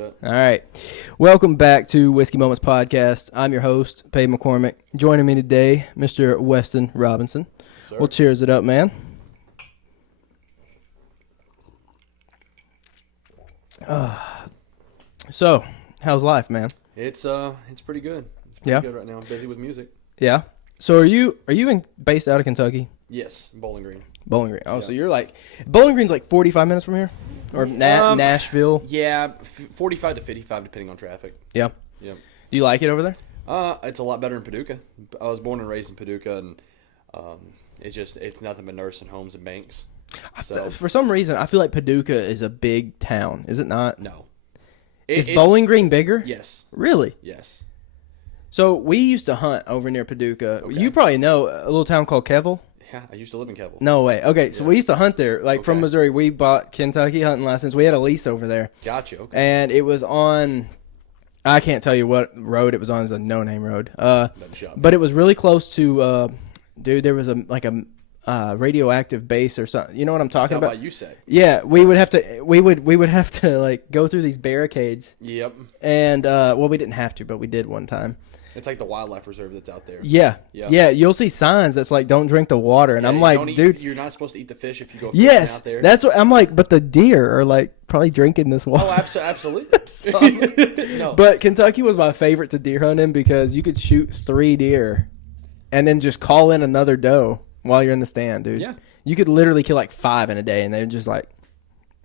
All right. Welcome back to Whiskey Moments Podcast. I'm your host, Pay McCormick. Joining me today, Mr. Weston Robinson. Sir. We'll cheers it up, man. So, how's life, man? It's pretty good. It's pretty Yeah? good right now. I'm busy with music. Yeah. So are you based out of Kentucky? Yes, Bowling Green. Bowling Green. Oh, Yeah. so you're like Bowling Green's like 45 minutes from here, or Nashville. Yeah, 45 to 55 depending on traffic. Yeah. Yep. Do you like it over there? It's a lot better in Paducah. I was born and raised in Paducah, and it's nothing but nursing homes and banks. So For some reason, I feel like Paducah is a big town. Is it not? no. Is Bowling Green bigger? Yes. Really? Yes. So we used to hunt over near Paducah. Okay. You probably know a little town called Kevel. Yeah, I used to live in Kevel. No way. Okay, so Yeah. we used to hunt there. Like from Okay. Missouri, we bought Kentucky hunting license. We had a lease over there, Gotcha. Okay. and it was on. I can't tell you what road it was on. It's a no-name road. Doesn't shock me. But it was really close to. Dude, there was a radioactive base or something. You know what I'm talking How about? about you say? Yeah, we would have to. We would have to like go through these barricades, Yep. and we didn't have to, but we did one time. It's like the wildlife reserve that's out there. Yeah. Yeah. You'll see signs that's like, don't drink the water. And Yeah, I'm you like, don't eat- dude. you're not supposed to eat the fish if you go fishing Yes. out there. That's what I'm like, but the deer are like probably drinking this water. Oh, absolutely. No. But Kentucky was my favorite to deer hunt in because you could shoot 3 deer and then just call in another doe while you're in the stand, dude. Yeah. You could literally kill like 5 in a day and they're just like,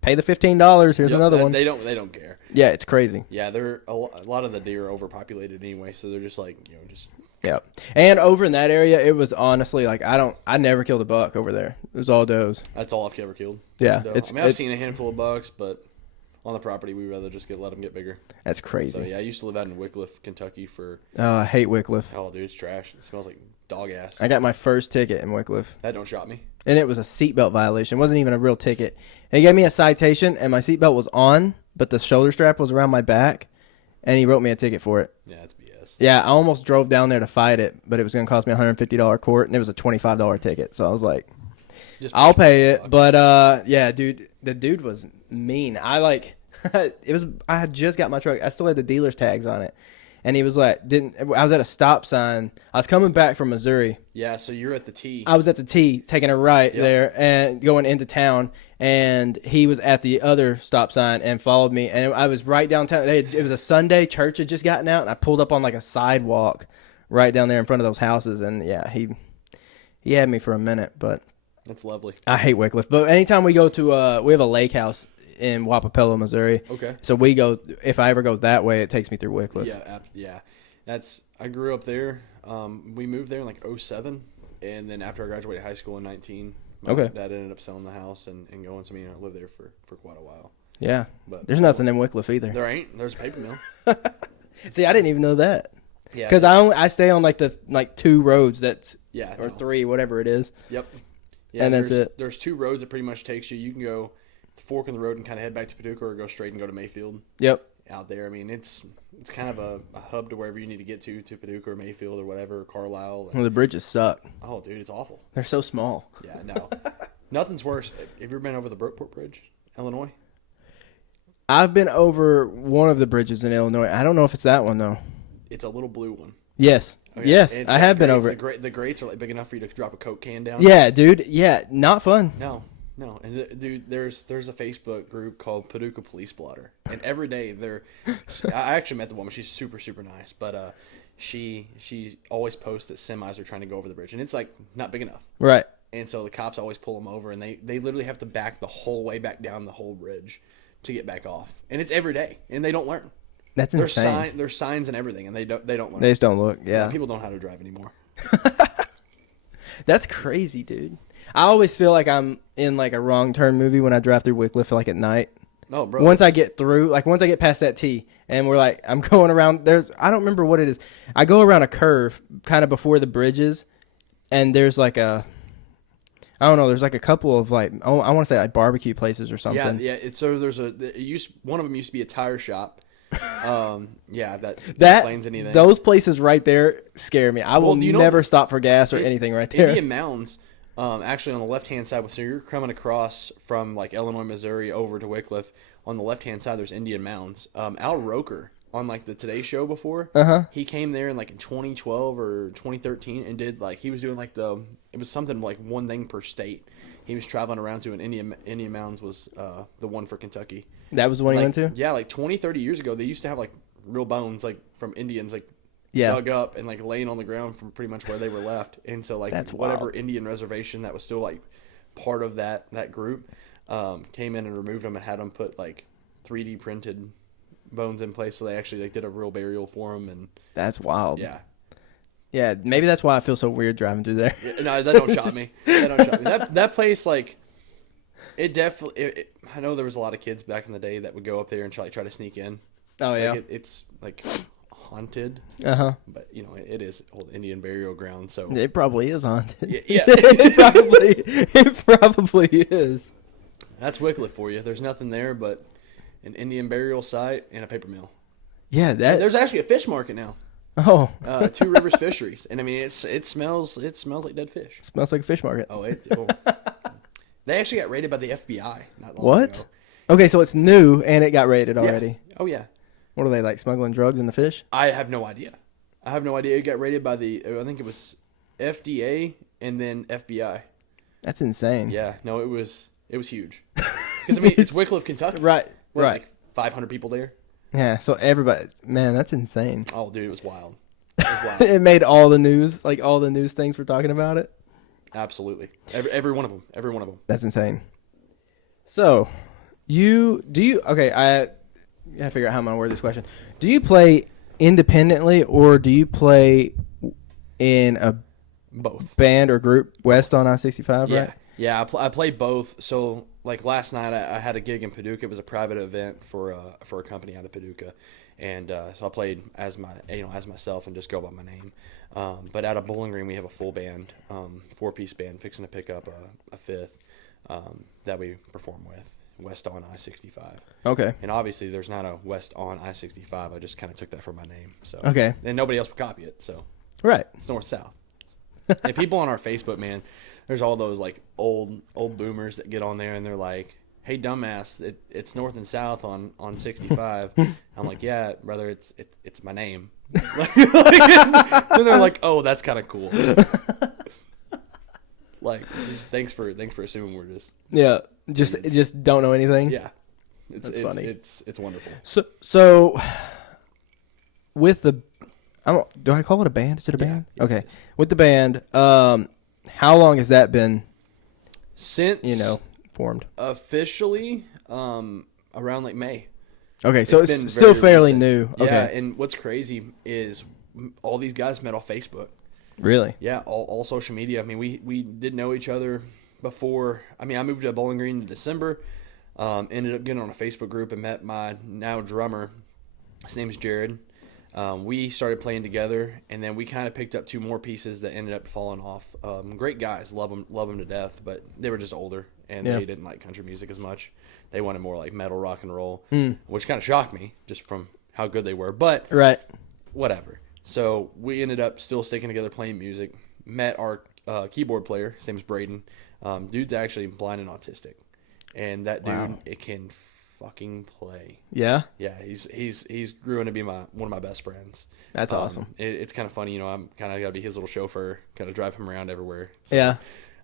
pay the $15. Here's Yep, another one. They don't care. Yeah, it's crazy. Yeah, they're a lot of the deer are overpopulated anyway, so they're just like just. Yeah. And over in that area, it was honestly like, I never killed a buck over there. It was all does. That's all I've ever killed. Yeah. And, I've seen a handful of bucks, but on the property we rather just let them get bigger. That's crazy. So yeah, I used to live out in Wickliffe, Kentucky for. I hate Wickliffe. Oh, dude, it's trash. It smells like dog ass. I got my first ticket in Wickliffe, That don't shop me. and it was a seatbelt violation. It wasn't even a real ticket. He gave me a citation, and my seatbelt was on, but the shoulder strap was around my back, and he wrote me a ticket for it. Yeah, it's BS. Yeah, I almost drove down there to fight it, but it was going to cost me $150 court, and it was a $25 ticket. So I was like, Just I'll pay it. bucks. But yeah, dude, the dude was mean. I had just got my truck. I still had the dealer's tags on it. And he was like, I was at a stop sign. I was coming back from Missouri. Yeah, so you're at the T. I was at the T taking a right Yep. there and going into town, and he was at the other stop sign and followed me. And I was right downtown. It was a Sunday. Church had just gotten out, and I pulled up on like a sidewalk right down there in front of those houses. And yeah, he had me for a minute, but That's lovely. I hate Wickliffe. But anytime we go to we have a lake house in Wapapello, Missouri. Okay. So we go. If I ever go that way, it takes me through Wickliffe. Yeah. I grew up there. We moved there in like 07, and then after I graduated high school in 19, my Okay. dad ended up selling the house and going. So I lived there for quite a while. Yeah. But There's nothing in Wickliffe either. There ain't. There's a paper mill. See, I didn't even know that. Yeah. Because I stay on like the 2 roads Yeah. or no. 3, whatever it is. Yep. Yeah, And that's there's- it. There's 2 roads that pretty much takes you. You can go fork in the road and kind of head back to Paducah, or go straight and go to Mayfield. Yep. Out there, I mean, it's kind of a hub to wherever you need to get to Paducah or Mayfield or whatever, or Carlisle. Well, the bridges suck. Oh, dude, it's awful. They're so small. Yeah, no, nothing's worse. Have you ever been over the Brookport Bridge, Illinois? I've been over one of the bridges in Illinois. I don't know if it's that one though. It's a little blue one. Yes. Oh, yeah. Yes, And it's I got have been grates. over it. The grates are like big enough for you to drop a Coke can down. Yeah, dude. Yeah, not fun. No. And dude, there's a Facebook group called Paducah Police Blotter, and every day I actually met the woman. She's super super nice, but she always posts that semis are trying to go over the bridge, and it's like not big enough. Right. And so the cops always pull them over, and they literally have to back the whole way back down the whole bridge to get back off. And it's every day, and they don't learn. That's There's insane. there's signs and everything, and they don't learn. They just don't look. Yeah. People don't know how to drive anymore. That's crazy, dude. I always feel like I'm in like a wrong turn movie when I drive through Wickliffe like at night. No, bro. Once I get through, like once I get past that T, and we're like, I'm going around. I don't remember what it is. I go around a curve, kind of before the bridges, and there's like I don't know. There's like a couple of like, I want to say like barbecue places or something. Yeah. So there's one of them used to be a tire shop. Yeah, that That explains anything. those places right there scare me. I will do you know- never stop for gas or anything right there. Indian Mounds, actually on the left hand side. So you're coming across from like Illinois, Missouri over to Wickliffe. on the left-hand side, there's Indian Mounds. Al Roker on like the Today Show before, he came there in like in 2012 or 2013 and did like he was doing like it was something like one thing per state. He was traveling around to an Indian Mounds was the one for Kentucky. That was the one like, you went to? Yeah, like 20, 30 years ago, they used to have like real bones like from Indians like dug up and like laying on the ground from pretty much where they were left. And so like That's whatever wild. Indian reservation that was still like part of that group came in and removed them and had them put like 3D printed bones in place, so they actually like did a real burial for them. And that's wild. Yeah, maybe that's why I feel so weird driving through there. no, that don't shock me. That place, like, it definitely. I know there was a lot of kids back in the day that would go up there and try to sneak in. Oh yeah, like it's like haunted. But you know, it is old Indian burial ground, so it probably is haunted. Yeah. it probably is. That's Wycliffe for you. There's nothing there but an Indian burial site and a paper mill. Yeah, there's actually a fish market now. Oh, Two Rivers Fisheries, and I mean it smells like dead fish. Smells like a fish market. They actually got raided by the FBI not long What? ago. Okay, so it's new and it got raided already. Yeah. Oh yeah. What are they, like smuggling drugs in the fish? I have no idea. It got raided by I think it was FDA and then FBI. That's insane. Yeah. No, it was huge. Because I mean, it's Wycliffe, Kentucky. Right. Like 500 people there. Yeah. So everybody, man, that's insane. Oh, dude, it was wild. It was wild. It made all the news, like all the news things were talking about it. Absolutely. Every one of them. Every one of them. That's insane. So, okay, I gotta figure out how I'm gonna word this question. Do you play independently or do you play in a both band or group west on I-65, yeah. right? Yeah, I play both. So, like last night, I had a gig in Paducah. It was a private event for a company out of Paducah, and so I played as myself and just go by my name. But out of Bowling Green, we have a full band, 4-piece band, fixing to pick up a fifth that we perform with west on I-65. Okay. And obviously, there's not a west on I-65. I just kind of took that from my name. So okay. And nobody else would copy it. So right, it's north south. And people on our Facebook, man, there's all those like old boomers that get on there and they're like, "Hey, dumbass, it's north and south on 65." I'm like, "Yeah, brother, it's my name." And they're like, "Oh, that's kind of cool." Like, thanks for assuming we're just don't know anything. Yeah, that's funny. It's wonderful. So with the, do I call it a band? Is it a band? Yeah, okay, with the band, how long has that been? Since formed officially, around like May. Okay, so it's still fairly new. Okay. Yeah, and what's crazy is all these guys met off Facebook. Really? Yeah, all social media. I mean, we didn't know each other before. I mean, I moved to Bowling Green in December. Ended up getting on a Facebook group and met my now drummer. His name's Jared. We started playing together, and then we kind of picked up 2 more pieces that ended up falling off. Great guys, love them to death, but they were just older, and they didn't like country music as much. They wanted more like metal, rock and roll, which kind of shocked me just from how good they were. But right, whatever. So we ended up still sticking together, playing music. Met our keyboard player. His name's Braden. Dude's actually blind and autistic, and that dude it can fucking play. Yeah. Yeah, he's grew into be one of my best friends. That's awesome. It's kind of funny, I'm kind of got to be his little chauffeur, kind of drive him around everywhere. So, yeah.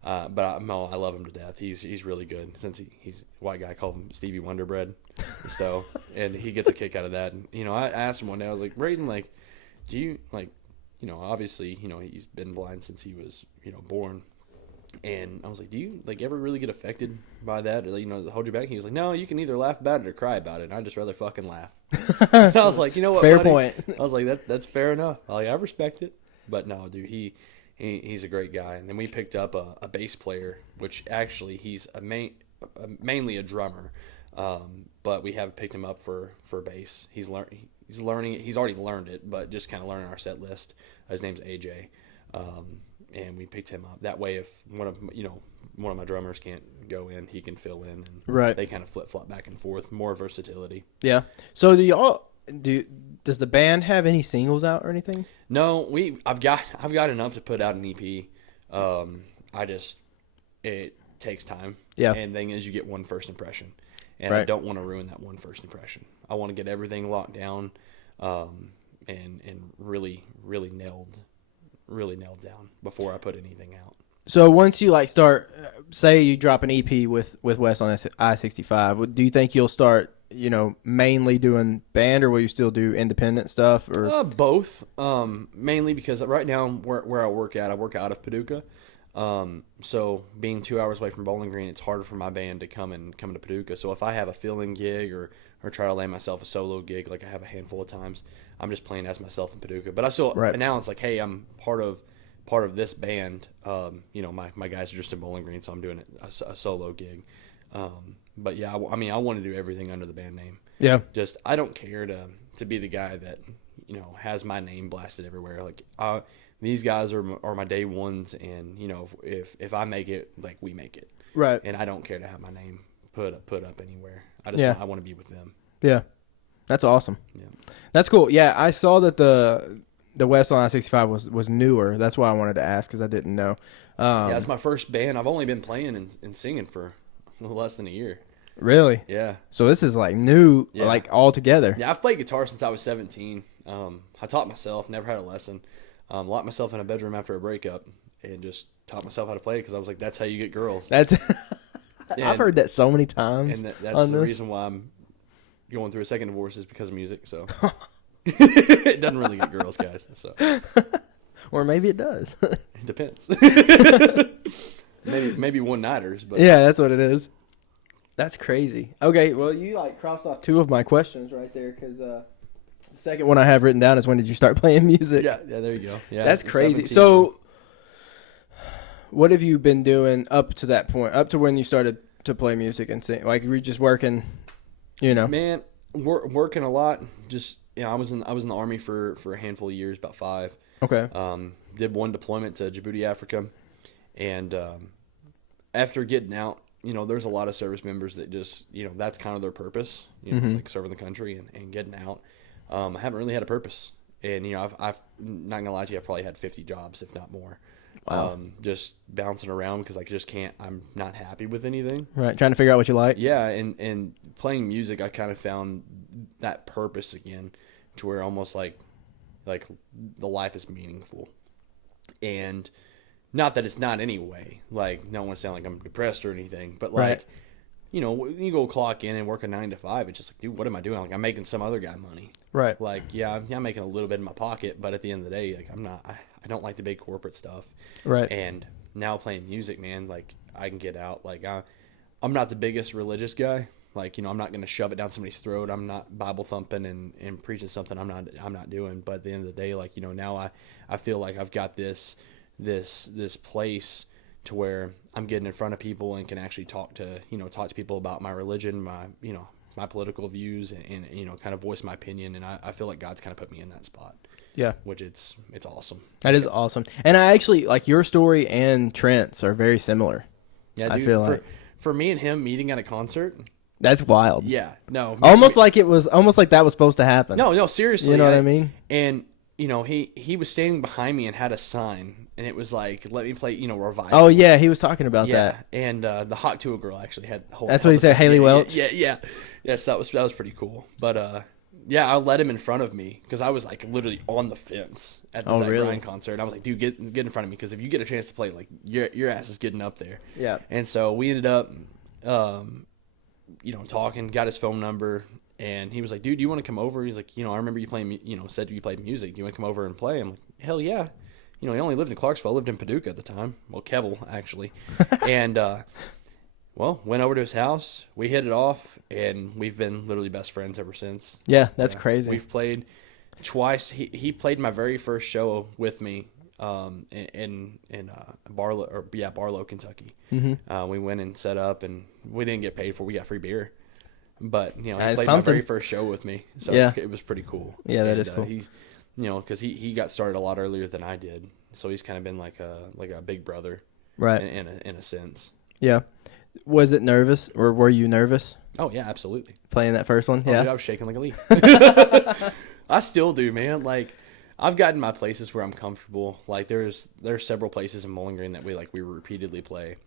But I love him to death. He's really good. Since he's a white guy, I call him Stevie Wonder Bread. So, and he gets a kick out of that. And, I asked him one day, I was like, Braden, like, do you like, obviously, he's been blind since he was, born. And I was like, do you like ever really get affected by that, or hold you back? And he was like, no, you can either laugh about it or cry about it. And I'd just rather fucking laugh. And I was like, you know what, fair buddy? point. I was like, that's fair enough. I respect it. But no, dude, he's a great guy. And then we picked up a bass player, which actually he's mainly a drummer, but we have picked him up for bass. He's learning it. He's already learned it, but just kind of learning our set list. His name's AJ. And we picked him up. That way, if one of my drummers can't go in, he can fill in. And right. They kind of flip-flop back and forth. More versatility. Yeah. So does the band have any singles out or anything? No, I've got enough to put out an EP. It takes time. Yeah. And the thing is, you get one first impression. and I don't want to ruin that one first impression. I want to get everything locked down, and really nailed down before I put anything out. So once you like start, say you drop an EP with Wes on I-65, do you think you'll start, mainly doing band, or will you still do independent stuff? Or both. Mainly because right now where I work out of Paducah. So being 2 hours away from Bowling Green, it's harder for my band to come to Paducah. So if I have a fill-in gig or try to land myself a solo gig, like I have a handful of times, I'm just playing as myself in Paducah. But I still announce like, hey, I'm part of this band. My guys are just in Bowling Green, so I'm doing a solo gig. But yeah, I want to do everything under the band name. Yeah. Just I don't care to be the guy that has my name blasted everywhere. Like these guys are my day ones, and if I make it, like we make it. Right. And I don't care to have my name put up anywhere. I want to be with them. Yeah. That's awesome. Yeah. That's cool. Yeah, I saw that the West on I-65 was newer. That's why I wanted to ask, because I didn't know. Yeah, it's my first band. I've only been playing and singing for less than a year. Really? Yeah. So this is like new, like all together. Yeah, I've played guitar since I was 17. I taught myself, never had a lesson. Locked myself in a bedroom after a breakup and just taught myself how to play it because I was like, that's how you get girls. That's I've heard that so many times. And that's the reason why I'm going through a second divorce is because of music. So it doesn't really get girls, guys. So or maybe it does. It depends. maybe one-nighters, but yeah, that's what it is. That's crazy. Okay, well, you like crossed off two of my questions right there, because the second one I have written down is, when did you start playing music? Yeah, there you go. Yeah, that's crazy. 17. So what have you been doing up to that point, up to when you started to play music and sing? Like, were you just working, Man, working a lot. Just, I was in the Army for a handful of years, about 5. Okay. Did one deployment to Djibouti, Africa. And after getting out, there's a lot of service members that just, that's kind of their purpose, like serving the country and getting out. I haven't really had a purpose. And, I've not going to lie to you, I've probably had 50 jobs, if not more. Wow. Just bouncing around because I just can't, I'm not happy with anything. Right. Trying to figure out what you like. Yeah. And playing music, I kind of found that purpose again, to where almost like the life is meaningful. And not that it's not anyway, like, I don't want to sound like I'm depressed or anything, but like, right. When you go clock in and work a 9 to 5, it's just like, dude, what am I doing? Like, I'm making some other guy money. Right. Like, I'm making a little bit in my pocket, but at the end of the day, like, I don't like the big corporate stuff. Right. And now playing music, man, like, I can get out. Like, I'm not the biggest religious guy. Like, I'm not going to shove it down somebody's throat. I'm not Bible thumping and preaching something I'm not doing. But at the end of the day, like, now I feel like I've got this place to where I'm getting in front of people and can actually talk to people about my religion, my political views, and kind of voice my opinion. And I feel like God's kind of put me in that spot. Yeah. Which it's awesome. That is awesome. And I actually, like, your story and Trent's are very similar. Yeah, dude, I feel like for me and him meeting at a concert. That's wild. Yeah. No. Almost like that was supposed to happen. No, seriously. You know what I mean? And he was standing behind me and had a sign, and it was like, "Let me play, Revival." Oh yeah, he was talking about that. And the Hot Tour girl actually had. That's what he said, Haley Welch. Yeah. Yes, that was pretty cool. But I let him in front of me because I was like literally on the fence at the Zach Bryan concert. I was like, dude, get in front of me, because if you get a chance to play, like, your ass is getting up there. Yeah. And so we ended up, talking, got his phone number. And he was like, dude, do you want to come over? He's like, I remember you playing, said you played music. Do you want to come over and play? I'm like, hell yeah. He only lived in Clarksville. I lived in Paducah at the time. Well, Kevel, actually. And, went over to his house. We hit it off, and we've been literally best friends ever since. Yeah, that's crazy. We've played twice. He played my very first show with me in Barlow, Kentucky. Mm-hmm. We went and set up, and we didn't get paid for it. We got free beer. But, he played my very first show with me. So yeah. It was pretty cool. Yeah, that is cool. He's, because he got started a lot earlier than I did. So he's kind of been like a big brother. Right. In a sense. Yeah. Was it nervous, or were you nervous? Oh, yeah, absolutely. Playing that first one? Oh, yeah. Dude, I was shaking like a leaf. I still do, man. Like, I've gotten my places where I'm comfortable. Like, there's several places in Bowling Green that we repeatedly play.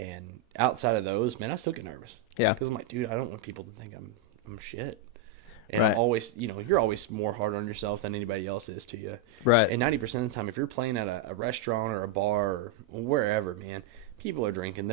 And outside of those, man, I still get nervous. Yeah. Because I'm like, dude, I don't want people to think I'm shit. And Right. I'm always, you're always more hard on yourself than anybody else is to you. Right. And 90% of the time, if you're playing at a restaurant or a bar or wherever, man, people are drinking.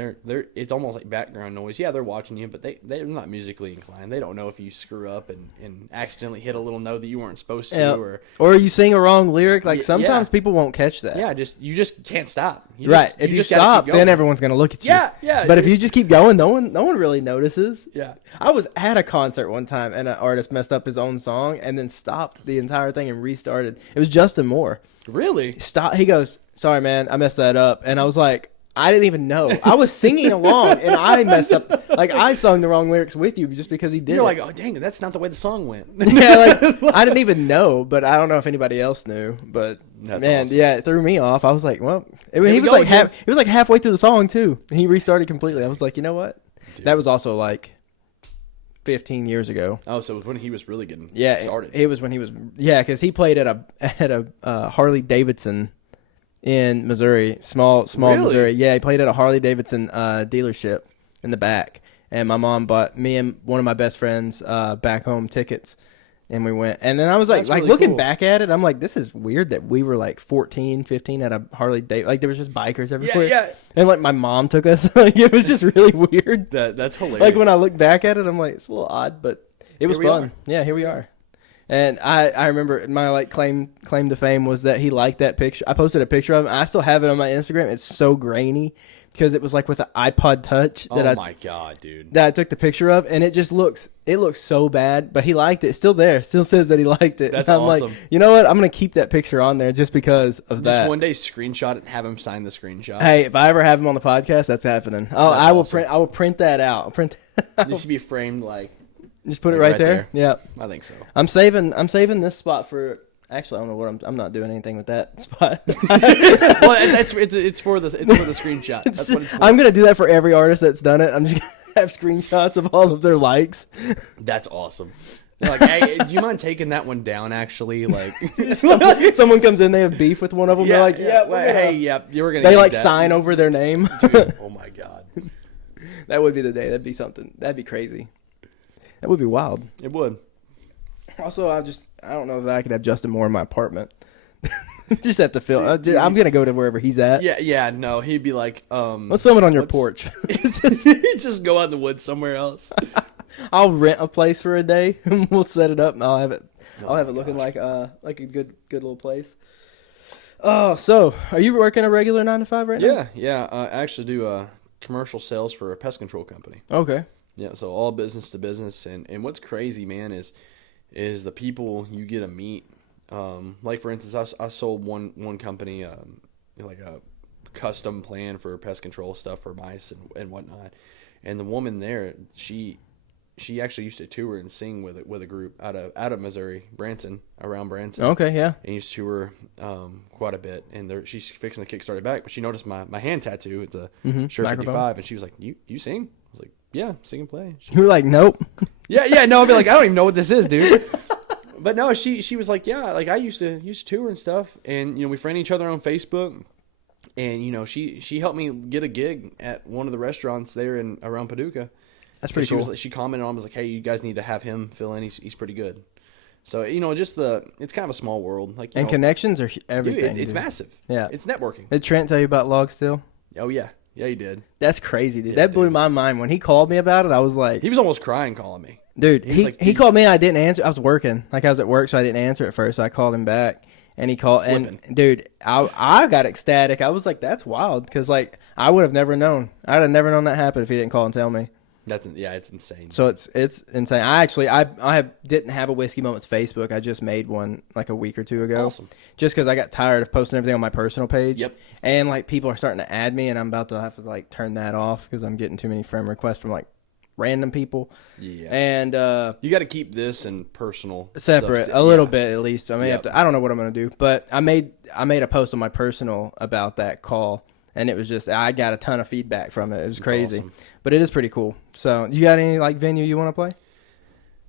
It's almost like background noise. Yeah, they're watching you, but they're not musically inclined. They don't know if you screw up and accidentally hit a little note that you weren't supposed to, Yeah. Or you sing a wrong lyric. Like sometimes yeah. people won't catch that. Yeah, you just can't stop. If you just gotta stop, keep going. then everyone's gonna look at you. Yeah. But if you just keep going, no one really notices. Yeah. I was at a concert one time and an artist messed up his own song and then stopped the entire thing and restarted. It was Justin Moore. Really? Stop. He goes, "Sorry, man, I messed that up," and I was like, I didn't even know. I was singing along, and I messed up. Like, I sung the wrong lyrics with you just because he did. You're like, oh, dang, that's not the way the song went. Yeah, like, I didn't even know, but I don't know if anybody else knew. But, That's man, awesome. yeah, it threw me off. I was like, well, he was like halfway through the song, too. And he restarted completely. I was like, you know what? Dude. That was also, like, 15 years ago. Oh, so it was when he was really getting started. started. It was when he was, because he played at a Harley Davidson in Missouri, small Really? Missouri. Yeah, he played at a Harley Davidson dealership in the back. And my mom bought me and one of my best friends back home tickets. And we went. And then I was like, really looking cool. back at it, I'm like, this is weird that we were like 14, 15 at a Harley Davidson. Like, there was just bikers everywhere. Yeah. And like my mom took us. Like, it was just really weird. That's hilarious. Like when I look back at it, I'm like, it's a little odd, but it was Here we fun. are. Yeah, here we are. And I remember my like claim to fame was that he liked that picture. I posted a picture of him. I still have it on my Instagram. It's so grainy because it was like with an iPod Touch that my God, dude. that I took the picture of, and it looks so bad. But he liked it. It's still there. Still says that he liked it. That's and I'm awesome. like, you know what? I'm gonna keep that picture on there just because of that. Just one day screenshot it and have him sign the screenshot. Hey, if I ever have him on the podcast, that's happening. Oh, That's I will awesome. I will print that out. I'll print. It needs to be framed like. Just put it Like right there. Yeah. I think so. I'm saving this spot for. Actually, I don't know what I'm not doing anything with that spot. Well, it's for the screenshot. That's what it's for. I'm gonna do that for every artist that's done it. I'm just gonna have screenshots of all of their likes. That's awesome. They're like, hey, do you mind taking that one down? Actually, like, Someone comes in, they have beef with one of them. They're like, you were gonna. They eat like that. sign over their name. Dude, oh my God, That would be the day. That'd be something. That'd be crazy. That would be wild. it would. Also, I don't know if I could have Justin Moore in my apartment. Just have to film. I'm gonna go to wherever he's at. Yeah, no, he'd be like, Let's film it on your porch. just go out in the woods somewhere else. I'll rent a place for a day and we'll set it up and I'll have it Oh looking like a good little place. Oh, so are you working a regular 9 to 5 right now? Yeah. I actually do commercial sales for a pest control company. Okay. Yeah, so all business to business, and what's crazy, man, is the people you get to meet. Like for instance, I sold one company like a custom plan for pest control stuff for mice and whatnot, and the woman there, she actually used to tour and sing with a group out of Missouri, around Branson. Okay, yeah. And used to tour quite a bit, and she's fixing to kickstart it back, but she noticed my hand tattoo. It's a Shure Microphone. 55, and she was like, "You sing?" I was like, "Yeah, sing and play." You were like, nope. Yeah. No, I'd be like, I don't even know what this is, dude. But no, she was like, yeah, like I used to tour and stuff, and we friend each other on Facebook, and she helped me get a gig at one of the restaurants there around Paducah. That's pretty cool. She commented on, was like, hey, you guys need to have him fill in. He's pretty good. So it's kind of a small world, like And connections are everything. It's dude. massive. Yeah. It's networking. Did Trent tell you about Log Still? Oh yeah, he did. That's crazy, dude. Yeah, That blew dude. my mind. When he called me about it, I was like, He was almost crying calling me. dude, He was he like, he called me. I didn't answer. I was working. Like, I was at work, so I didn't answer at first. So I called him back, and he called. Flipping. And, dude, I got ecstatic. I was like, that's wild. Because, like, I would have never known. I'd have never known that happened if he didn't call and tell me. It's insane. So it's insane. I didn't have a Whiskey Moments Facebook. I just made one like a week or two ago. Awesome. Just because I got tired of posting everything on my personal page. Yep. And like people are starting to add me, and I'm about to have to like turn that off because I'm getting too many friend requests from like random people. Yeah. And You got to keep this and personal separate stuff. a little Yeah. bit at least. I may Yep. have to. I don't know what I'm gonna do, but I made a post on my personal about that call. And it was just, I got a ton of feedback from it. It was crazy. awesome. But it is pretty cool. So, you got any like venue you want to play?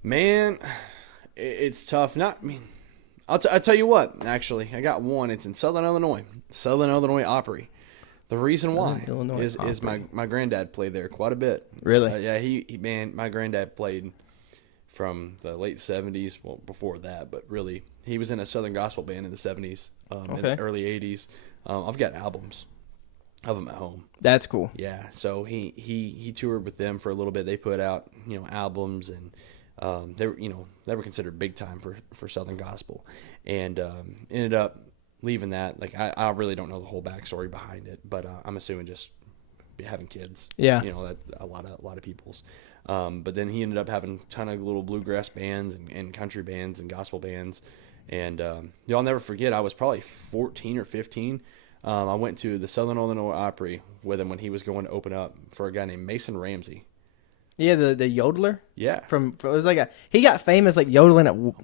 Man, it's tough. I'll tell you what. Actually, I got one. It's in Southern Illinois Opry. The reason why Southern Illinois is my granddad played there quite a bit. Really? Yeah, he man, my granddad played from the late 70s, well, before that, but really, he was in a Southern gospel band in the 70s, in the early 80s. I've got albums of him at home. That's cool. Yeah, so he toured with them for a little bit. They put out, albums, and they were considered big time for Southern gospel, and ended up leaving that. Like, I really don't know the whole backstory behind it, but I'm assuming just having kids. Yeah. That a lot of people's. But then he ended up having a ton of little bluegrass bands and country bands and gospel bands. And I'll never forget, I was probably 14 or 15. I went to the Southern Illinois Opry with him when he was going to open up for a guy named Mason Ramsey. Yeah, the yodeler. Yeah. It was like he got famous like yodeling at in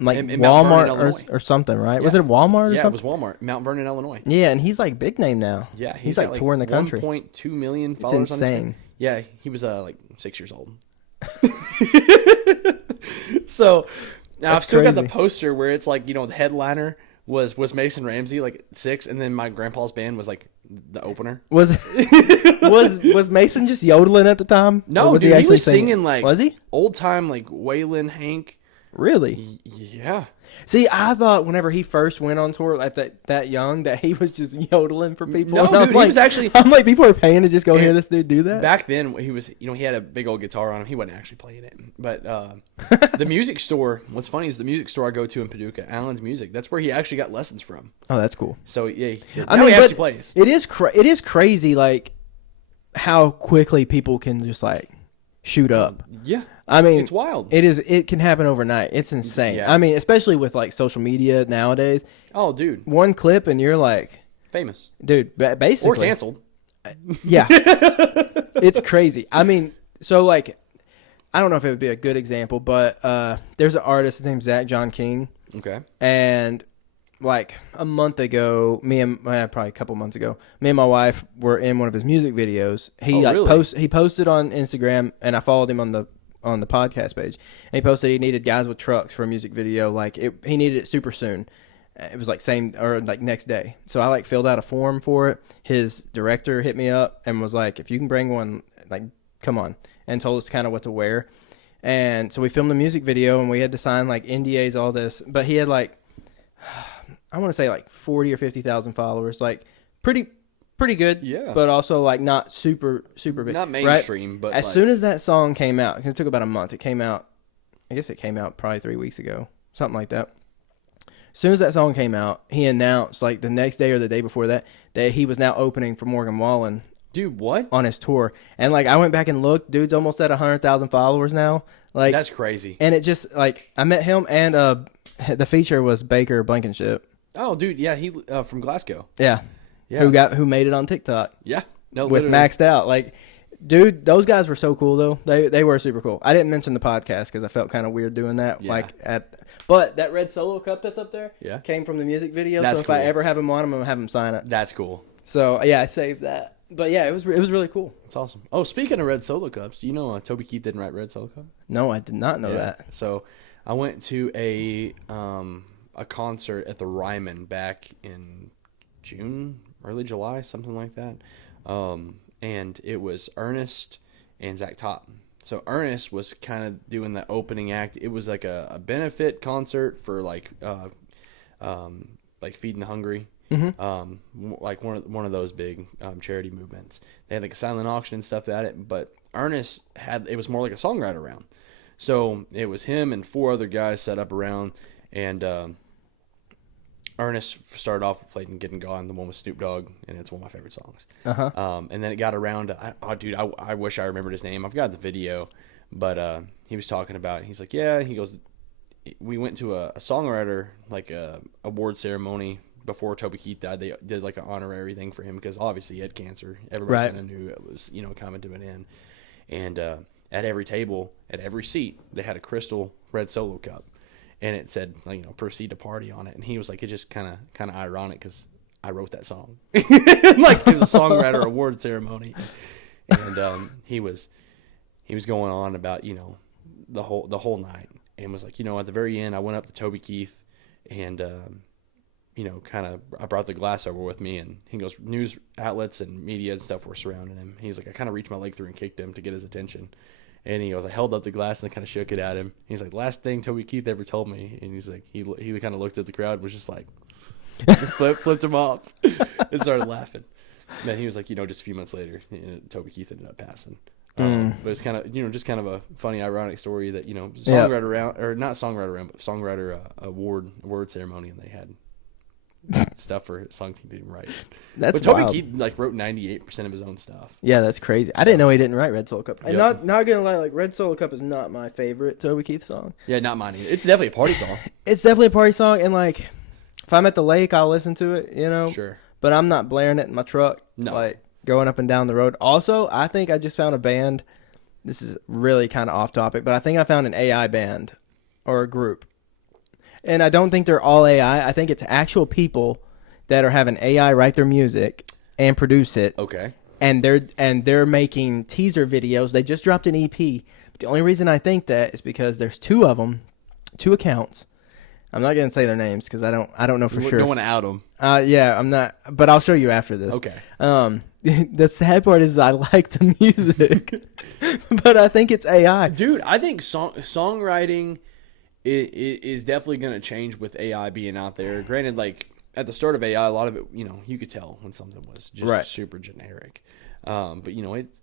Mount Vernon, Walmart or something, right? Yeah. Was it a Walmart or something? Yeah, it was Walmart, Mount Vernon, Illinois. Yeah, and he's like big name now. Yeah, he's like touring the country. 1.2 million followers. It's insane. On Instagram. Yeah, he was like 6 years old. So now I've still got the poster where it's like, the headliner was Mason Ramsey, like 6, and then my grandpa's band was like the opener. Was Mason just yodeling at the time? No, was dude, he actually was singing like, was he old time like Waylon Hank? Really? Yeah. See, I thought whenever he first went on tour at that young that he was just yodeling for people. No, dude, he was actually. I'm like, people are paying to just go hear this dude do that. Back then, he was, he had a big old guitar on him. He wasn't actually playing it, but the music store. What's funny is the music store I go to in Paducah, Allen's Music. That's where he actually got lessons from. Oh, that's cool. So yeah, he actually plays. It is crazy, like how quickly people can just like shoot up. Yeah. I mean, it's wild. It can happen overnight. It's insane. Yeah. I mean, especially with like social media nowadays. Oh, dude. One clip and you're like famous. Dude, basically. Or canceled. Yeah. It's crazy. I mean, so like, I don't know if it would be a good example, but there's an artist, his name's Zach John King. Okay. And like a month ago, probably a couple months ago, me and my wife were in one of his music videos. He he posted on Instagram, and I followed him on the podcast page. And he posted he needed guys with trucks for a music video. Like he needed it super soon. It was like same or like next day. So I like filled out a form for it. His director hit me up and was like, if you can bring one, like come on, and told us kind of what to wear. And so we filmed the music video and we had to sign like NDAs, all this. But he had like, I want to say like 40 or 50,000 followers, like pretty good. Yeah. But also like not super big. Not mainstream, right? but as soon as that song came out, because it took about a month. It came out, I guess it came out probably 3 weeks ago, something like that. As soon as that song came out, he announced like the next day or the day before that he was now opening for Morgan Wallen. Dude, what? On his tour. And like I went back and looked, dude's almost at 100,000 followers now. Like that's crazy. And it just like I met him and the feature was Baker Blankenship. Oh, dude, yeah, he from Glasgow. Yeah. Who made it on TikTok. Yeah. No, with literally. Maxed Out. Like, dude, those guys were so cool though. They were super cool. I didn't mention the podcast because I felt kind of weird doing that. Yeah. But that red Solo cup that's up there came from the music video. That's so if I ever have him on, I'm gonna have him sign it. That's cool. So yeah, I saved that. But yeah, it was really cool. That's awesome. Oh, speaking of red Solo cups, do you know Toby Keith didn't write red Solo cup? No, I did not know that. So I went to a concert at the Ryman back in June, early July, something like that. And it was Ernest and Zach Totten. So Ernest was kind of doing the opening act. It was like a benefit concert for like Feeding the Hungry. Mm-hmm. Like one of those big charity movements. They had like a silent auction and stuff at it, but Ernest it was more like a songwriter round. So it was him and 4 other guys set up around, and Ernest started off with playing and Getting Gone, the one with Snoop Dogg, and it's one of my favorite songs. And then it got around to, I wish I remembered his name. I've got the video, but he was talking about it. He's like, yeah, he goes, we went to a songwriter, like a award ceremony before Toby Keith died. They did like an honorary thing for him because obviously he had cancer. Everybody kind of knew it was, coming to an end. And at every table, at every seat, they had a crystal red Solo cup. And it said, proceed to party on it. And he was like, it's just kind of ironic because I wrote that song. Like, it was a songwriter award ceremony. And he was going on about, the whole night. And was like, at the very end, I went up to Toby Keith and kind of, I brought the glass over with me, and he goes, news outlets and media and stuff were surrounding him. He's like, I kind of reached my leg through and kicked him to get his attention. And he goes, I held up the glass and kind of shook it at him. He's like, last thing Toby Keith ever told me. And he's like, he kind of looked at the crowd and was just like, flipped him off and started laughing. And then he was like, just a few months later, Toby Keith ended up passing. But it's kind of, just kind of a funny, ironic story that, songwriter award ceremony, and they had stuff for songs he didn't write. That's but Toby wild. Keith wrote 98% of his own stuff. Yeah, that's crazy. I didn't know he didn't write Red Solo Cup. And Yep. not gonna lie, Red Solo Cup is not my favorite Toby Keith song. Yeah, not mine either. It's definitely a party song. It's definitely a party song, and if I'm at the lake, I'll listen to it. Sure. But I'm not blaring it in my truck. No. Going up and down the road. Also, I think I just found a band. This is really kind of off topic, but I think I found an AI band or a group. And I don't think they're all AI. I think it's actual people that are having AI write their music and produce it. Okay. And they're making teaser videos. They just dropped an EP. But the only reason I think that is because there's two of them, two accounts. I'm not gonna say their names because I don't know for sure. Don't want to out them. Yeah, I'm not. But I'll show you after this. Okay. The sad part is I like the music, but I think it's AI. Dude, I think songwriting is definitely going to change with AI being out there. Granted, at the start of AI, a lot of it, you could tell when something was just super generic. But it's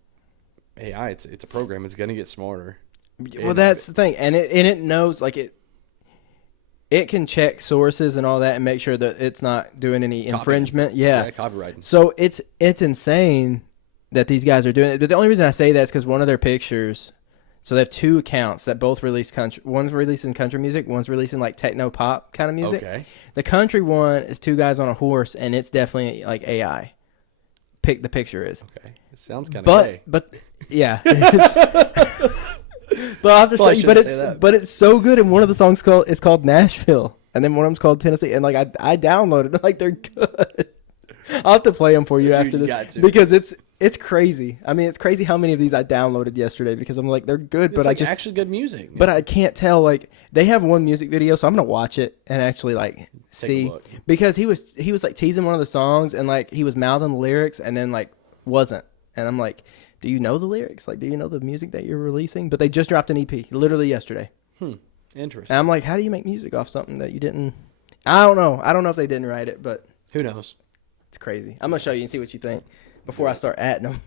AI. It's a program. It's going to get smarter. Well, that's the thing, and it knows it can check sources and all that and make sure that it's not doing any infringement. Yeah, copywriting. So it's insane that these guys are doing it. But the only reason I say that is because one of their pictures. So they have two accounts that both release country. One's releasing country music. One's releasing techno pop kind of music. Okay. The country one is two guys on a horse, and it's definitely AI. The picture is. Okay. It sounds kind of gay. But yeah. But I'll have to show you. But it's so good. And one of the songs is called Nashville, and then one of them's called Tennessee. And I downloaded it. They're good. I'll have to play them for you after this because it's crazy. I mean, it's crazy how many of these I downloaded yesterday because I'm they're good, but it's actually good music. But I can't tell. They have one music video, so I'm gonna watch it and actually see because he was teasing one of the songs and he was mouthing the lyrics and then wasn't, and I'm like, do you know the lyrics? Do you know the music that you're releasing? But they just dropped an EP literally yesterday. Interesting. And I'm like, how do you make music off something that you didn't? I don't know. I don't know if they didn't write it, but who knows? It's crazy. I'm gonna show you and see what you think before I start adding them.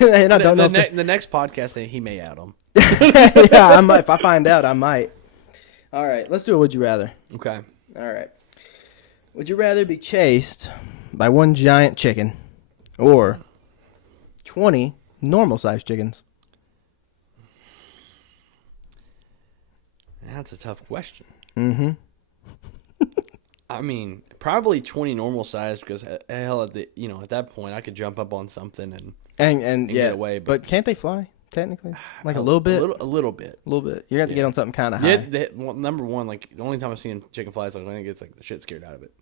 And I don't know. The next podcast, he may add them. Yeah, I might. If I find out, I might. All right, let's do a would you rather. Okay. All right. Would you rather be chased by one giant chicken or 20 normal-sized chickens? That's a tough question. Mm-hmm. I mean, probably 20 normal size because hell, at that point, I could jump up on something and get away. But can't they fly technically? A little bit. A little bit. A little bit. You're gonna have to get on something kind of high. Yeah. Number one, the only time I've seen chicken fly is when it gets the shit scared out of it.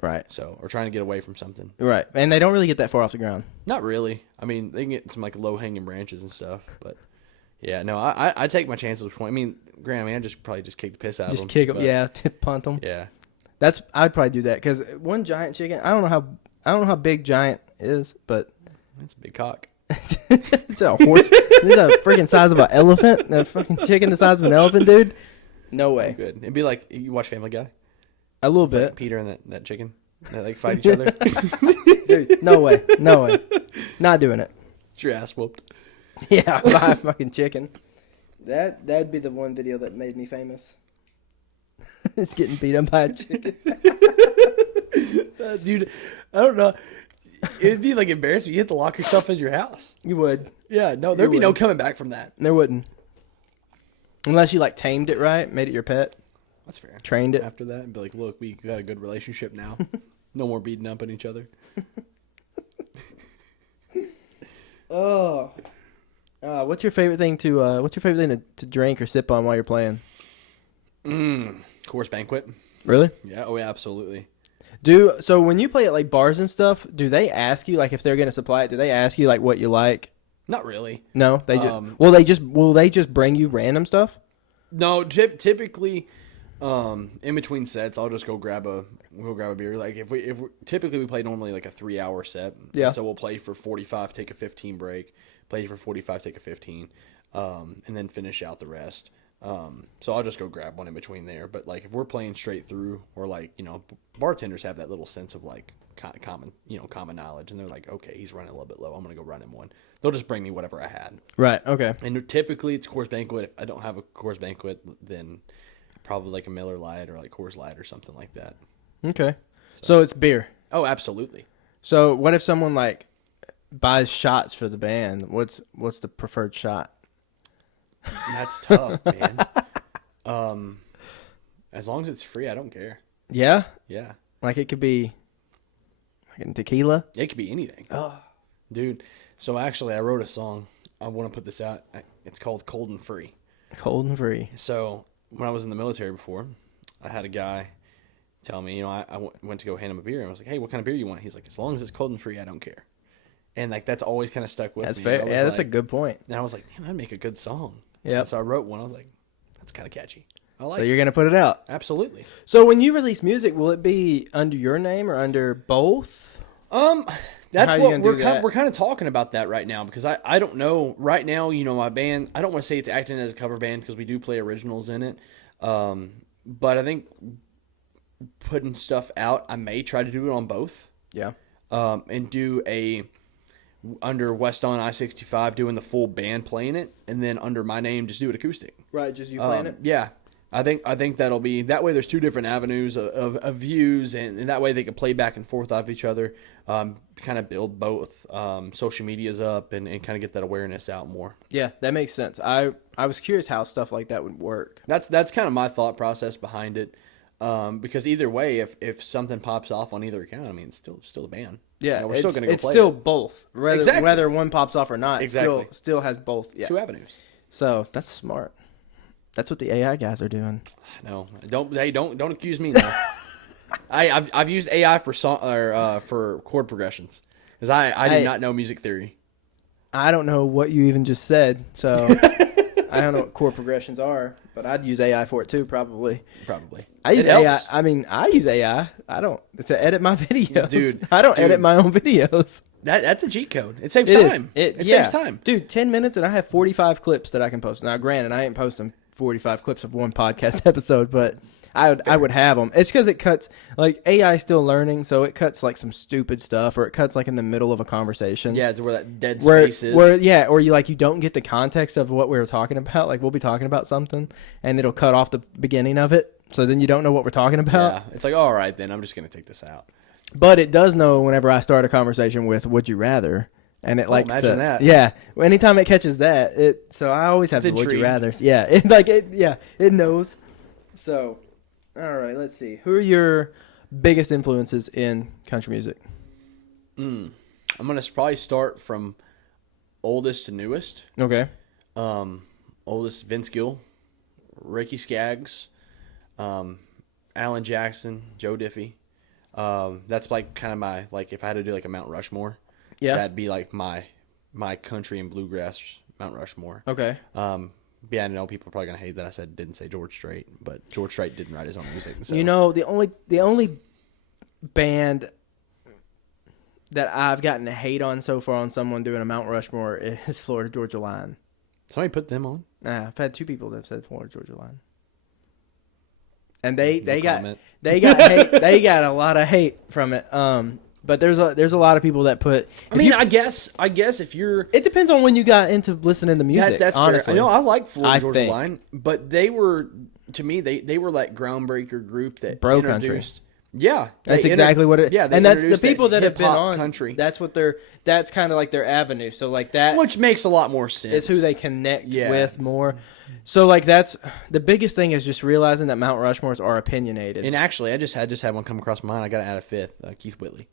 Right. So, or trying to get away from something. Right. And they don't really get that far off the ground. Not really. I mean, they can get some low hanging branches and stuff, but yeah, no, I take my chances with 20. I mean, granted, I just probably kick the piss out of them. Just kick them. Yeah. Punt them. Yeah. I'd probably do that because one giant chicken. I don't know how big giant is, but it's a big cock. It's a horse. It's a freaking size of an elephant. A fucking chicken the size of an elephant, dude. No way. Good. It'd be like you watch Family Guy. A little bit. Peter and that chicken. They fight each other. Dude, no way. Not doing it. Get your ass whooped. Yeah, by a fucking chicken. That'd be the one video that made me famous. It's getting beat up by a chicken. Dude, I don't know. It'd be embarrassing if you hit to lock yourself in your house. You would. Yeah, no, there'd be no coming back from that. There wouldn't. Unless you tamed it right, made it your pet. That's fair. Trained it. After that and be look, we got a good relationship now. No more beating up on each other. Oh. What's your favorite thing to drink or sip on while you're playing? Course Banquet. Really? Yeah. Oh yeah, absolutely. So when you play at bars and stuff, do they ask you if they're gonna supply it? Do they ask you what you like? Not really. No, they just will they just bring you random stuff? No, typically, In between sets, I'll just go grab a beer. Like if we typically we play normally like a 3-hour set. Yeah. So we'll play for 45, take a 15 break, play for 45, take a 15, and then finish out the rest. So I'll just go grab one in between there. But like if we're playing straight through, or like bartenders have that little sense of like common knowledge, and they're like, okay, he's running a little bit low. I'm gonna go run him one. They'll just bring me whatever I had. Right. Okay. And typically it's Coors Banquet. If I don't have a Coors Banquet, then probably like a Miller Lite or like Coors Light or something like that. Okay. So it's beer. Oh, absolutely. So what if someone like buys shots for the band? What's the preferred shot? That's tough, man. As long as it's free, I don't care. Yeah. Yeah. Like it could be like tequila. It could be anything. Oh, Dude. So actually, I wrote a song. I want to put this out. It's called Cold and Free. cold and free. So when I was in the military before, I had a guy tell me, I went to go hand him a beer, and I was like, hey, what kind of beer you want? He's like, as long as it's cold and free, I don't care. And like that's always kind of stuck with That's me. fair. Yeah, that's a good point. And I was like, man, that'd make a good song. Yeah. So I wrote one. I was like, that's kind of catchy. I like So it. you're gonna put it out. Absolutely. So when you release music, will it be under your name or under both? That's How you what gonna we're do kind that? we're kind of talking about that right now, because I don't know right now. My band. I don't want to say it's acting as a cover band because we do play originals in it. But I think putting stuff out, I may try to do it on both. Yeah. And do under Weston I-65, doing the full band playing it, and then under my name just do it acoustic. Right. Just you playing it. Yeah. I think that'll be that way. There's two different avenues of views, and that way they can play back and forth off each other. Kind of build both social medias up and kind of get that awareness out more. Yeah, that makes sense. I was curious how stuff like that would work. That's kind of my thought process behind it. Because either way, if something pops off on either account, I mean, it's still a band. Yeah, we're still gonna go it's play still it. both. Whether one pops off or not, Exactly. it still has both. Yeah. Two avenues. So that's smart. That's what the AI guys are doing. No, don't accuse me now. I've used AI for song or for chord progressions, because I did not know music theory. I don't know what you even just said, so I don't know what chord progressions are, but I'd use AI for it too, probably. I use It AI. helps. I mean, I use AI. I don't to edit my videos, Dude, I don't edit my own videos. That's a cheat code. It saves It time. is. It saves time. Dude. 10 minutes, and I have 45 clips that I can post. Now, granted, I ain't posting 45 clips of one podcast episode, but I would have them. It's because it cuts, like, AI is still learning, so it cuts, like, some stupid stuff, or it cuts, like, in the middle of a conversation. Yeah, to where that dead Where, space is. or you don't get the context of what we were talking about. Like, we'll be talking about something, and it'll cut off the beginning of it, so then you don't know what we're talking about. Yeah, it's like, all right, then I'm just going to take this out. But it does know whenever I start a conversation with "Would you rather," and it likes imagine to. that. Yeah, anytime it catches that, so I always have the It's "Would you intrigued. rather." Yeah, it knows. So, all right, let's see. Who are your biggest influences in country music? I'm going to probably start from oldest to newest. Okay. Oldest, Vince Gill, Ricky Skaggs, Alan Jackson, Joe Diffie. That's like kind of my, like, if I had to do like a Mount Rushmore, Yeah. that'd be like my country and bluegrass Mount Rushmore. Okay. Yeah, I know people are probably gonna hate that I didn't say George Strait, but George Strait didn't write his own music. So. The only band that I've gotten a hate on so far on someone doing a Mount Rushmore is Florida Georgia Line. Somebody put them on. I've had two people that have said Florida Georgia Line, and they No got comment. hate, they got a lot of hate from it. But there's a lot of people that put. I guess if you're, It depends on when you got into listening to music. that's honestly. fair. I like Florida I Georgia think. Line, but they were, to me, they were like groundbreaker group that Bro country. introduced. Yeah, That's they exactly what it. Yeah, they and that's the introduced people that have been hip-hop on country, That's what that's kind of like their avenue. So like that which makes a lot more sense. is who they connect Yeah. with more. So like that's the biggest thing is just realizing that Mount Rushmores are opinionated. And actually, I just had one come across my mind. I got to add a fifth, Keith Whitley.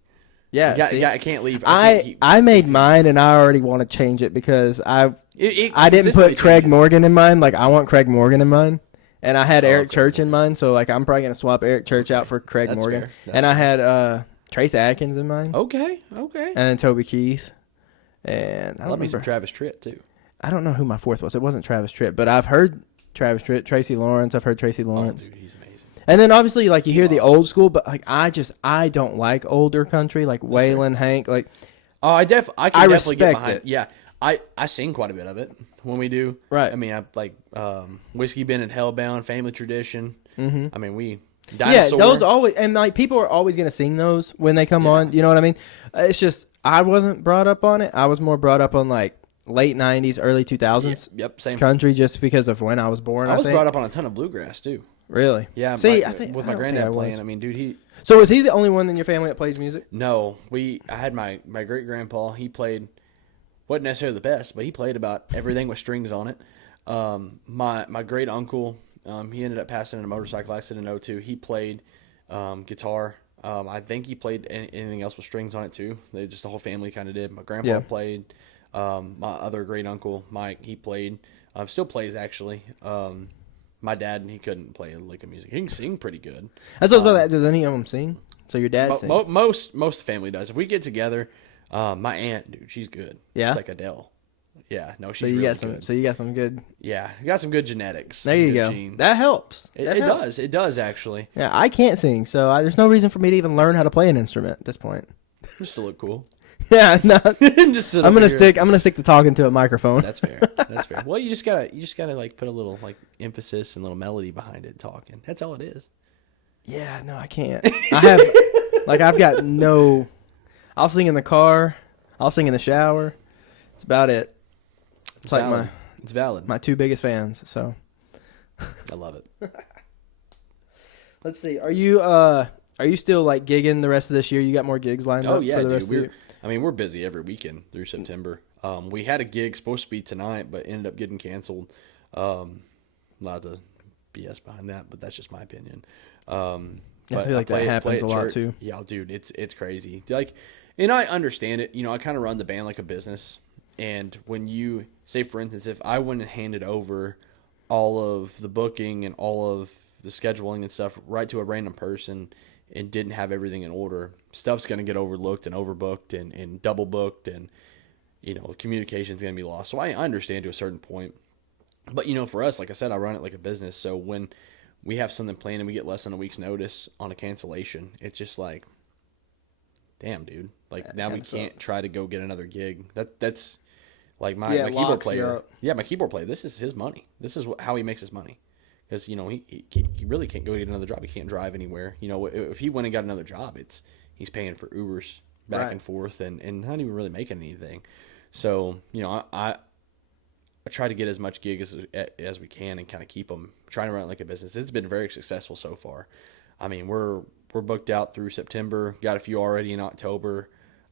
yeah, See? I can't leave. I made mine and I already want to change it because I didn't put consistently Craig changes. Morgan in mine. Like I want Craig Morgan in mine. And I had Eric okay. Church in mine, so like I'm probably gonna swap Eric Church out for Craig That's Morgan. fair. That's And I had Trace Atkins in mine. Okay. And then Toby Keith. And I Love me some remember. Travis Tritt too. I don't know who my fourth was. It wasn't Travis Tritt, but I've heard Travis Tritt, Tracy Lawrence. I've heard Tracy Oh, Lawrence. dude, he's amazing. And then obviously like you hear the old school, but like I don't like older country like Waylon, Hank. Like Oh, I can definitely get respect behind it. Yeah, I sing quite a bit of it when we do. Right. I mean, I like Whiskey Bin and Hellbound, Family Tradition. Mm-hmm. I mean, we Yeah, Dinosaur. those always, and like people are always gonna sing those when they come on. You know what I mean? It's just I wasn't brought up on it. I was more brought up on like late '90s, early 2000s. Yep, same. Country, just because of when I was born. I was think. brought up on a ton of bluegrass too. Really? Yeah. See, I think with my granddad playing. I mean, dude, So is he the only one in your family that plays music? No, I had my great grandpa. He played, wasn't necessarily the best, but he played about everything with strings on it. My great uncle, he ended up passing in a motorcycle accident in '02. He played guitar. I think he played anything else with strings on it too. The whole family kind of did. My grandpa played. My other great uncle Mike, he played. Still plays actually. My dad, he couldn't play a lick of music. He can sing pretty good. That's what I was about that. Does any of them sing? So your dad sings? Most family does. If we get together, my aunt, dude, she's good. Yeah? It's like Adele. Yeah, no, she's you really got some. good. So you got some good. Yeah, you got some good genetics. There you good go. Genes. That helps. It helps. does. It does actually. Yeah, I can't sing, so there's no reason for me to even learn how to play an instrument at this point. Just to look cool. Yeah, no. Just sit I'm over gonna here. stick. I'm gonna stick to talking to a microphone. That's fair. That's fair. Well, you just gotta like put a little like emphasis and little melody behind it talking. That's all it is. Yeah, no, I can't. I have I've got no. I'll sing in the car. I'll sing in the shower. It's about it. It's like valid. It's valid. my two biggest fans. So I love it. let's see. Are you still like gigging the rest of this year? You got more gigs lined up Oh yeah, for the dude. rest of the year? I mean, we're busy every weekend through September. We had a gig supposed to be tonight, but ended up getting canceled. Lot of BS behind that, but that's just my opinion. I feel like that happens a lot too. Yeah, dude, it's crazy. Like, and I understand it. You know, I kind of run the band like a business. And when you say, for instance, if I went and handed over all of the booking and all of the scheduling and stuff right to a random person and didn't have everything in order, stuff's going to get overlooked and overbooked and double booked, and you know, communication's going to be lost. So I understand to a certain point. But you know, for us, like I said, I run it like a business. So when we have something planned and we get less than a week's notice on a cancellation, it's just like, damn, dude. Like now we can't try to go get another gig. That's like my keyboard player. Yeah, my keyboard player. This is his money. This is how he makes his money. Because you know he really can't go get another job. He can't drive anywhere. You know, if he went and got another job, he's paying for Ubers back and forth and not even really making anything. So you know, I try to get as much gig as we can and kind of keep them, trying to run it like a business. It's been very successful so far. I mean, we're booked out through September. Got a few already in October.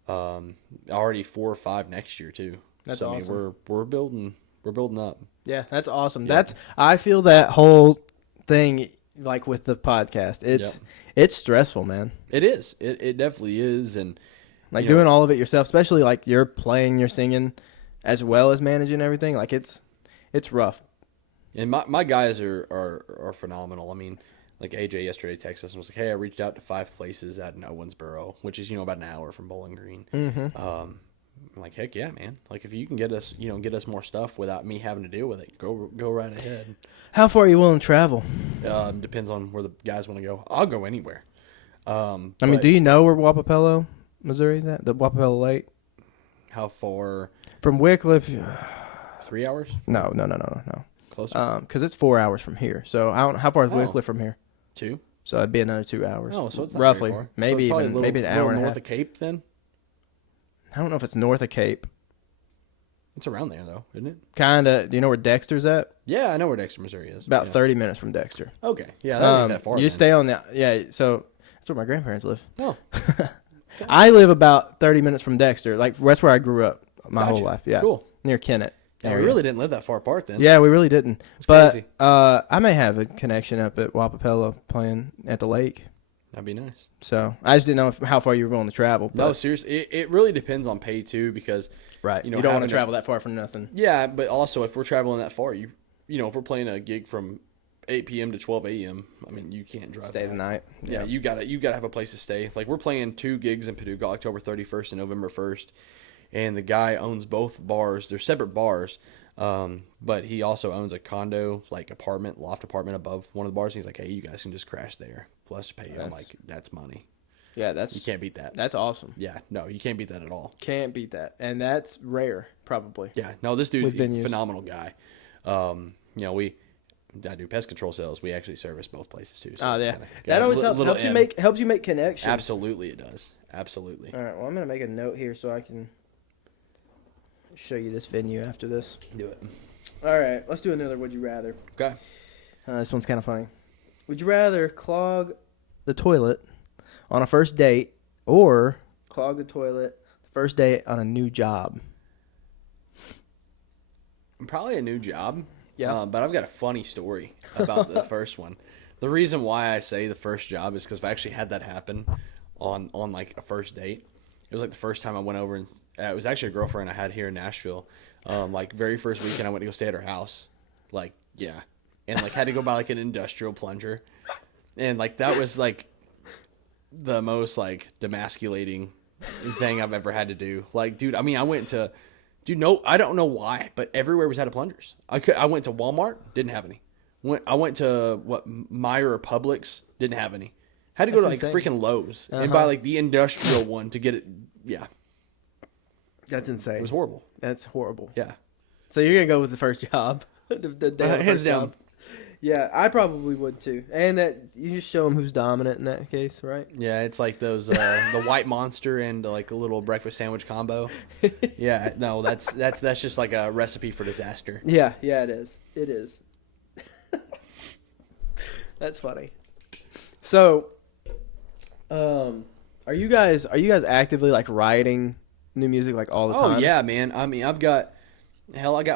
Already 4 or 5 next year too. That's awesome. I mean, we're building up. Yeah, that's awesome. Yeah. I feel that whole thing like with the podcast. It's stressful, man. It is. It definitely is, and like doing all of it yourself, especially like you're playing, you're singing, as well as managing everything. Like it's rough. And my guys are phenomenal. I mean, like AJ yesterday texted us and was like, "Hey, I reached out to 5 places out in Owensboro, which is about an hour from Bowling Green." Mm-hmm. I'm like, heck yeah, man! Like if you can get us more stuff without me having to deal with it, go right ahead. How far are you willing to travel? Depends on where the guys want to go. I'll go anywhere. I mean, do you know where Wapapello, Missouri is at? The Wapapello Lake? How far? From Wycliffe? 3 hours? No. Closer? Because it's 4 hours from here. So how far is Wycliffe from here? 2. So it'd be another 2 hours. Oh, so it's not roughly, very far. maybe so even maybe an hour and a half. North of Cape, then. I don't know if it's north of Cape. It's around there though, isn't it? Kinda. Do you know where Dexter's at? Yeah, I know where Dexter, Missouri is. About 30 minutes from Dexter. Okay, yeah, that ain't that far. You then. stay on the So that's where my grandparents live. Oh, I live about 30 minutes from Dexter. Like that's where I grew up my whole life. Yeah, cool. Near Kennett. Yeah, we really didn't live that far apart then. Yeah, we really didn't. It's but crazy. I may have a connection up at Wapapello playing at the lake. That'd be nice. So I just didn't know how far you were willing to travel. No, seriously, it really depends on pay too, because right, you know, you don't want to travel that far for nothing. Yeah, but also if we're traveling that far, you know, if we're playing a gig from 8 p.m. to 12 a.m., I mean, you can't drive. Stay the night. Yeah, you gotta have a place to stay. Like we're playing 2 gigs in Paducah, October 31st and November 1st, and the guy owns both bars. They're separate bars. But he also owns a condo, like loft apartment above one of the bars. He's like, hey, you guys can just crash there. Plus pay you. I'm like, that's money. Yeah, You can't beat that. That's awesome. Yeah, no, you can't beat that at all. Can't beat that, and that's rare, probably. Yeah, no, this dude, phenomenal guy. I do pest control sales. We actually service both places too. So that always helps you make connections. Absolutely, it does. Absolutely. All right, well, I'm gonna make a note here so I can show you this venue after this. Do it. All right, let's do another Would You Rather. Okay. This one's kind of funny. Would you rather clog the toilet on a first date or clog the toilet the first day on a new job? Probably a new job. Yeah. But I've got a funny story about the first one. The reason why I say the first job is because I've actually had that happen on like a first date. It was like the first time I went over, and it was actually a girlfriend I had here in Nashville. Like very first weekend I went to go stay at her house. Like, yeah. And like had to go buy like an industrial plunger. And like that was like the most like demasculating thing I've ever had to do. Like, dude, I mean, I went to, no, I don't know why, but everywhere was out of plungers. I went to Walmart, didn't have any. I went to Meijer or Publix, didn't have any. Had to go to like freaking Lowe's and buy like the industrial one to get it. Yeah, that's insane. It was horrible. That's horrible. Yeah. So you're gonna go with the first job, the hands down. Job. Yeah, I probably would too. And that you just show them who's dominant in that case, right? Yeah, it's like those the white monster and like a little breakfast sandwich combo. Yeah, no, that's just like a recipe for disaster. Yeah, it is. It is. That's funny. So, are you guys actively like writing new music like all the time? Oh yeah, man. I mean, I got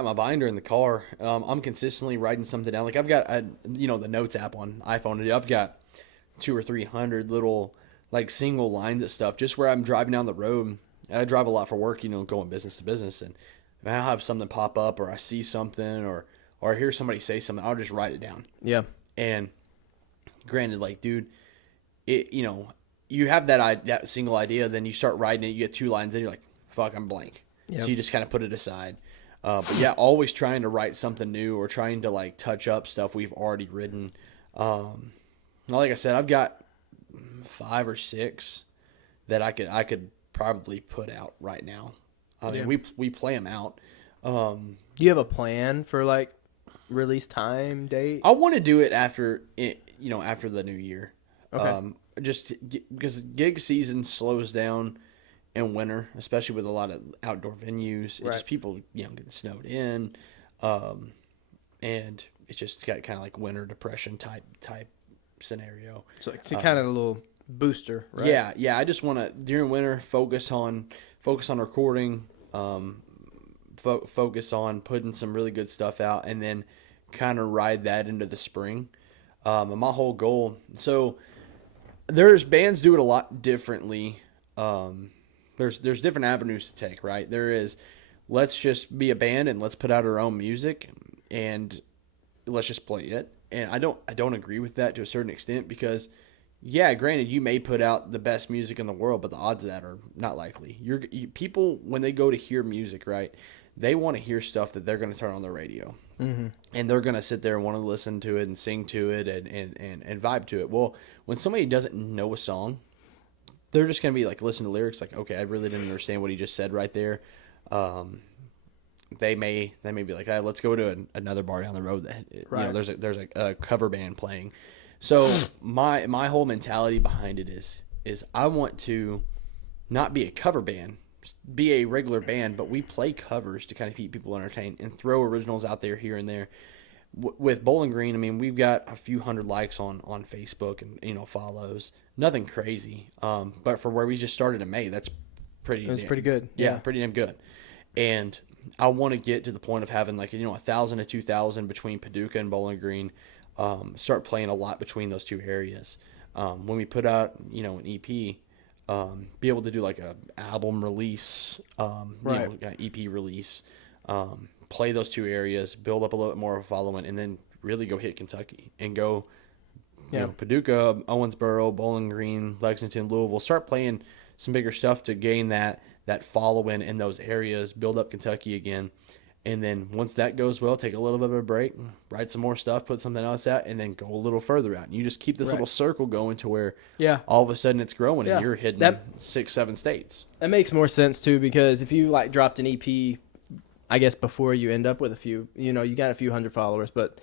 my binder in the car. I'm consistently writing something down. Like I've got the notes app on iPhone. I've got 200 or 300 little like single lines of stuff just where I'm driving down the road. I drive a lot for work, going business to business, and if I have something pop up or I see something or I hear somebody say something, I'll just write it down. Yeah. And granted, like, dude, you have that single idea, then you start writing it, you get 2 lines in, you're like, fuck, I'm blank. Yep. So you just kind of put it aside. But yeah, always trying to write something new or trying to like touch up stuff we've already written. Like I said, I've got 5 or 6 that I could probably put out right now. I mean, we play them out. Do you have a plan for like release time, date? I want to do it after the new year. Okay. Just because gig season slows down in winter, especially with a lot of outdoor venues. It's just people, getting snowed in. And it's just got kind of like winter depression type scenario. So it's kind of a little booster, right? Yeah. I just want to, during winter, focus on recording, focus on putting some really good stuff out, and then kind of ride that into the spring. And my whole goal, so there's bands do it a lot differently. There's different avenues to take, right? There is, let's just be a band and let's put out our own music and let's just play it. And I don't agree with that to a certain extent because, yeah, granted, you may put out the best music in the world, but the odds of that are not likely. People, when they go to hear music, right, they want to hear stuff that they're going to turn on the radio. Mm-hmm. And they're going to sit there and want to listen to it and sing to it and vibe to it. Well, when somebody doesn't know a song, they're just going to be like, listen to lyrics, like, okay, I really didn't understand what he just said right there. They may be like, hey, let's go to another bar down the road that there's a cover band playing. So my whole mentality behind it is I want to not be a cover band, be a regular band, but we play covers to kind of keep people entertained and throw originals out there here and there. With Bowling Green, I mean, we've got a few hundred likes on Facebook and follows. Nothing crazy, but for where we just started in May, that's pretty good. Yeah, pretty damn good. And I want to get to the point of having like 1,000 to 2,000 between Paducah and Bowling Green. Start playing a lot between those two areas. When we put out an EP, be able to do like a album release, an EP release. Play those two areas, build up a little bit more of a following, and then really go hit Kentucky and go, Paducah, Owensboro, Bowling Green, Lexington, Louisville. Start playing some bigger stuff to gain that following in those areas, build up Kentucky again, And then once that goes well, take a little bit of a break, write some more stuff, put something else out, and then go a little further out. And you just keep this little circle going to where all of a sudden it's growing and you're hitting 6, 7 states. That makes more sense too, because if you like dropped an EP, I guess before you end up with a few, you know, you got a few hundred followers, but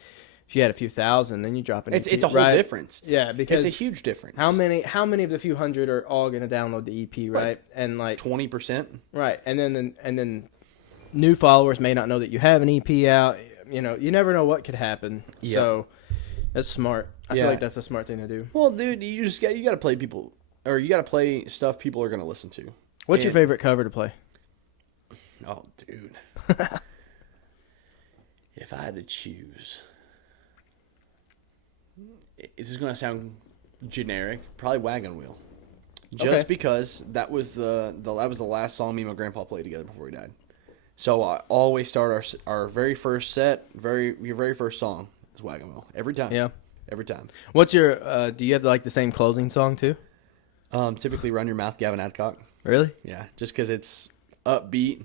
if you had a few thousand, then you drop an EP. It's a whole difference. Yeah, because it's a huge difference. How many of the few hundred are all going to download the EP, right? And like 20%, right? And then new followers may not know that you have an EP out. You know, you never know what could happen. Yep. So that's smart. I feel like that's a smart thing to do. Well, dude, you got to play people, or you got to play stuff people are going to listen to. What's your favorite cover to play? Oh, dude. If I had to choose, this is going to sound generic. Probably Wagon Wheel. Just because that was the last song me and my grandpa played together before he died. So I always start our very first set, your very first song is Wagon Wheel. Every time. Yeah. Every time. What's your, do you have like the same closing song too? Typically Run Your Mouth, Gavin Adcock. Really? Yeah. Just because it's upbeat.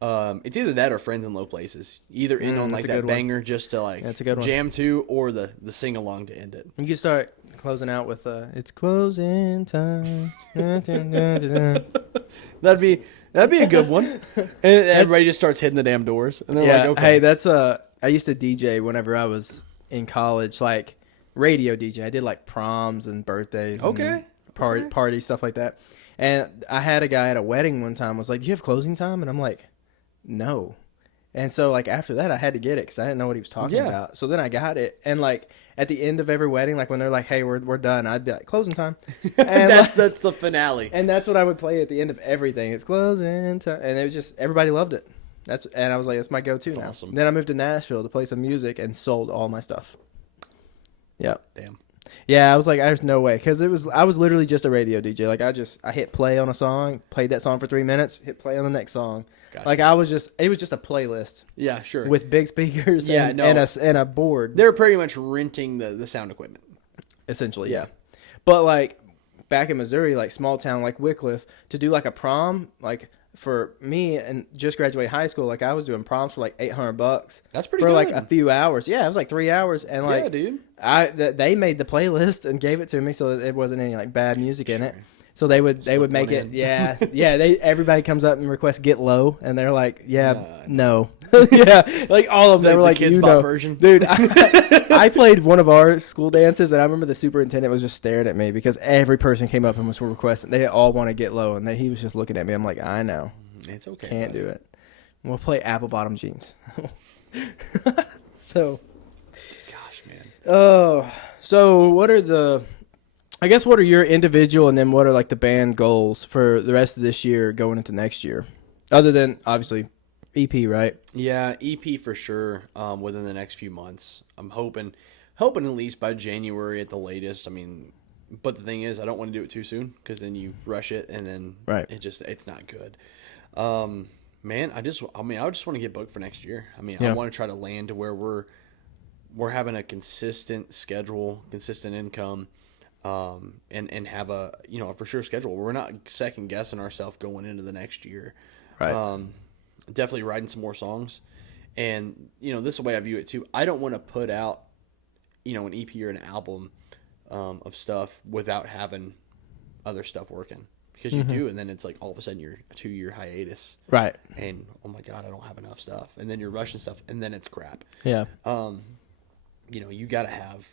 It's either that or Friends in Low Places. Either in on like that banger just to like that's a good one. Jam to, or the sing along to end it. You can start closing out with it's closing time. That'd be a good one. And everybody just starts hitting the damn doors. And they're like, okay. Hey, that's I used to DJ whenever I was in college, like radio DJ. I did like proms and birthdays and parties, stuff like that. And I had a guy at a wedding one time was like, "Do you have closing time?" And I'm like, "No." And so like after that I had to get it because I didn't know what he was talking about. So then I got it, and like at the end of every wedding, like when they're like, "Hey, we're done," I'd be like, "Closing time." And that's the finale. And that's what I would play at the end of everything. It's closing time, and it was just everybody loved it. And I was like, that's my go-to now. Awesome. Then I moved to Nashville to play some music and sold all my stuff. Yeah. Damn. Yeah, I was like, there's no way, because I was literally just a radio DJ. Like I hit play on a song, played that song for 3 minutes, hit play on the next song. Gotcha. Like it was just a playlist. Yeah, sure. With big speakers and a board. They're pretty much renting the sound equipment. Essentially, yeah. But like back in Missouri, like small town like Wycliffe, to do like a prom, like for me and just graduate high school, like I was doing proms for like $800. That's pretty good. For like a few hours. Yeah, it was like 3 hours, and like dude. They made the playlist and gave it to me, so it wasn't any like bad music in it. So they would make it. Everybody comes up and requests Get Low, and they're like, no. Yeah, like all of them were like, Kids Bop version. Dude, I played one of our school dances, and I remember the superintendent was just staring at me because every person came up and was requesting. They all want to Get Low, and he was just looking at me. I'm like, I know. It's okay. Can't do it. We'll play Apple Bottom Jeans. So. Gosh, man. Oh, so what are your individual and then what are like the band goals for the rest of this year going into next year? Other than obviously EP, right? Yeah, EP for sure. Within the next few months, I'm hoping at least by January at the latest. I mean, but the thing is, I don't want to do it too soon because then you rush it and then it's not good. Man, I just want to get booked for next year. I mean, I want to try to land to where we're having a consistent schedule, consistent income. And have a for sure schedule. We're not second guessing ourselves going into the next year. Right. Definitely writing some more songs, and this is the way I view it too. I don't want to put out an EP or an album of stuff without having other stuff working, because you do, and then it's like all of a sudden you're a 2-year hiatus. Right. And oh my God, I don't have enough stuff, and then you're rushing stuff, and then it's crap. Yeah. You gotta have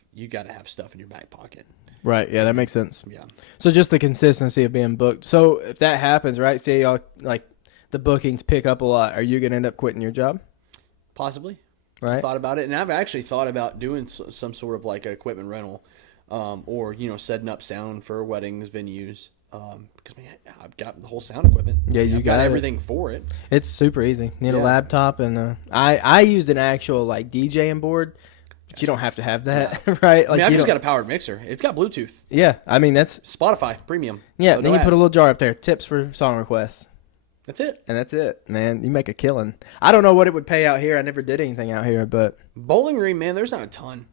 stuff in your back pocket. Right, yeah, that makes sense. Yeah. So just the consistency of being booked. So if that happens, right, say y'all like the bookings pick up a lot, are you going to end up quitting your job? Possibly. Right. I thought about it, and I've actually thought about doing some sort of like equipment rental, or setting up sound for weddings, venues, because man, I've got the whole sound equipment. Yeah, you got everything for it. It's super easy. You need a laptop, and I used an actual like DJing board. But you don't have to have that, right? Like, I've just got a powered mixer. It's got Bluetooth. Yeah, I mean that's Spotify Premium. Yeah, so then you put a little jar up there. Tips for song requests. That's it. And that's it, man. You make a killing. I don't know what it would pay out here. I never did anything out here, but Bowling Green, man, there's not a ton.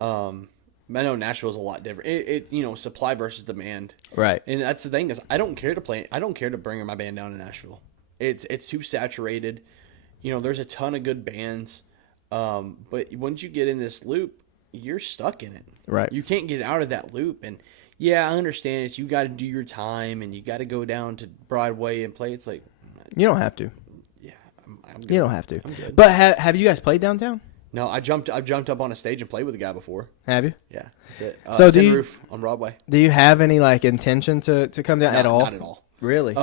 I know Nashville's a lot different. It supply versus demand. Right. And that's the thing is I don't care to bring my band down to Nashville. It's too saturated. there's a ton of good bands, but once you get in this loop, you're stuck in it. Right. You can't get out of that loop. And yeah, I understand it's you got to do your time and you got to go down to Broadway and play. It's like You don't have to. yeah, I'm good. You don't have to. I'm good. But have you guys played downtown? No, I've jumped up on a stage and played with a guy before. Have you? Yeah, that's it. So Tin Roof on Broadway. Do you have any like intention to come down at all? Not at all. Really?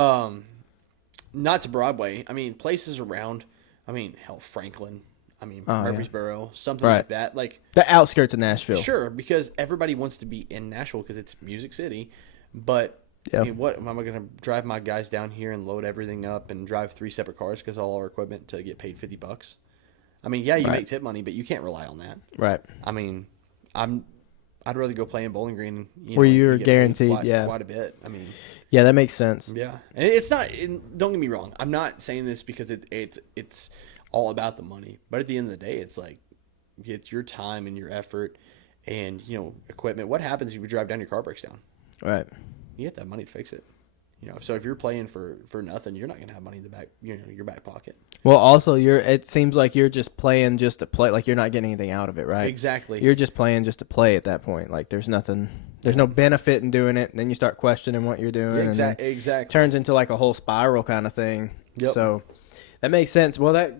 Not to Broadway. I mean, places around. I mean, hell, Franklin. I mean, Murfreesboro, something like that. Like the outskirts of Nashville. Sure, because everybody wants to be in Nashville because it's Music City. But I mean, what am I going to drive my guys down here and load everything up and drive 3 separate cars because all our equipment to get paid $50? I mean, yeah, you make tip money, but you can't rely on that. Right. I mean, I'd rather go play in Bowling Green. Where you're guaranteed, quite a bit. I mean, yeah, that makes sense. yeah, and it's not. Don't get me wrong. I'm not saying this because it's all about the money. But at the end of the day, it's like it's your time and your effort and equipment. What happens if you drive down, your car breaks down? Right. You have to have money to fix it. So if you're playing for nothing, you're not gonna have money in the back, your back pocket. Well, also it seems like you're just playing just to play. Like you're not getting anything out of it, right? Exactly. You're just playing just to play at that point. Like there's no benefit in doing it. And then you start questioning what you're doing. Yeah, exactly. Exactly. Turns into like a whole spiral kind of thing. Yep. So that makes sense. Well, that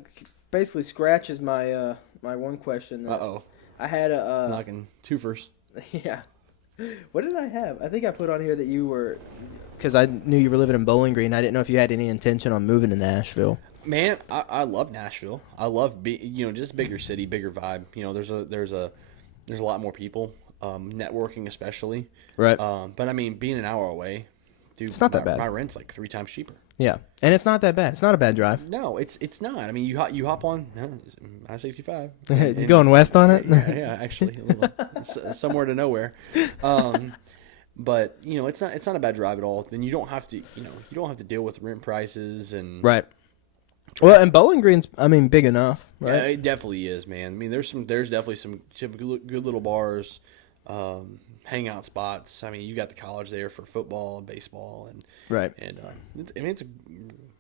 basically scratches my my one question. I had a knocking twofers. Yeah. What did I have? I think I put on here that you were, because I knew you were living in Bowling Green. I didn't know if you had any intention on moving to Nashville. Man, I love Nashville. I love just bigger city, bigger vibe. There's a lot more people, networking especially. Right. But I mean, being an hour away, dude, it's not that bad. My rent's like 3 times cheaper. Yeah, and it's not that bad. It's not a bad drive. No, it's not. I mean, you hop on I-65. You going west on it? Yeah, actually, somewhere to nowhere. But it's not a bad drive at all. Then you don't have to deal with rent prices and right. Well, and Bowling Green's big enough, right? Yeah, it definitely is, man. I mean, there's definitely some good little bars, hangout spots. I mean, you got the college there for football and baseball and right. And it's a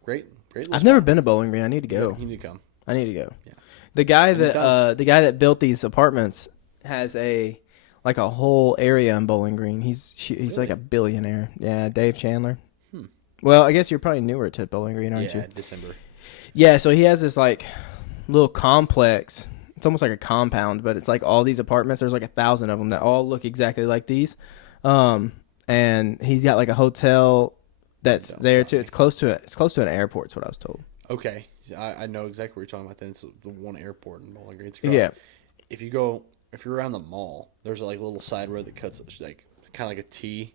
great. I've never been to Bowling Green. I need to go. You need to come. I need to go. Yeah. The guy that built these apartments has a whole area in Bowling Green. He's really? Like a billionaire. Yeah, Dave Chandler. Well, I guess you're probably newer to Bowling Green, aren't you? Yeah, December. Yeah, so he has this like little complex. It's almost like a compound, but it's like all these apartments. There's like 1,000 of them that all look exactly like these. And he's got like a hotel that's there too. It's close to an airport. Is what I was told. Okay, I know exactly what you're talking about. Then it's the one airport in Bowling Green. Yeah. If you're around the mall, there's like a little side road that cuts like kind of like a T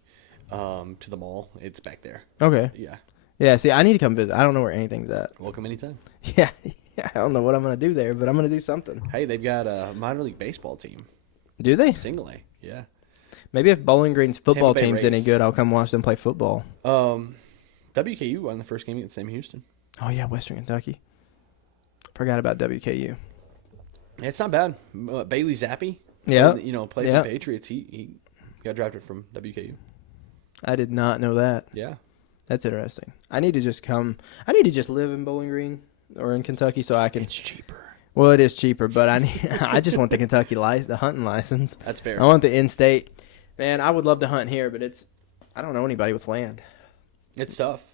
to the mall. It's back there. Okay. Yeah. Yeah. See, I need to come visit. I don't know where anything's at. Welcome anytime. Yeah. I don't know what I'm gonna do there, but I'm gonna do something. Hey, they've got a minor league baseball team. Do they? Single A. Yeah. Maybe if Bowling Green's football team's Rays. any good, I'll come watch them play football. WKU won the first game against Sam Houston. Oh yeah, Western Kentucky. Forgot about WKU. It's not bad. Bailey Zappi. Yeah. Played for the Patriots. He got drafted from WKU. I did not know that. Yeah. That's interesting. I need to just come. I need to just live in Bowling Green or in Kentucky so I can. It's cheaper. Well, it is cheaper, but I just want the Kentucky the hunting license. That's fair. I want the in-state. Man, I would love to hunt here, but I don't know anybody with land. It's tough.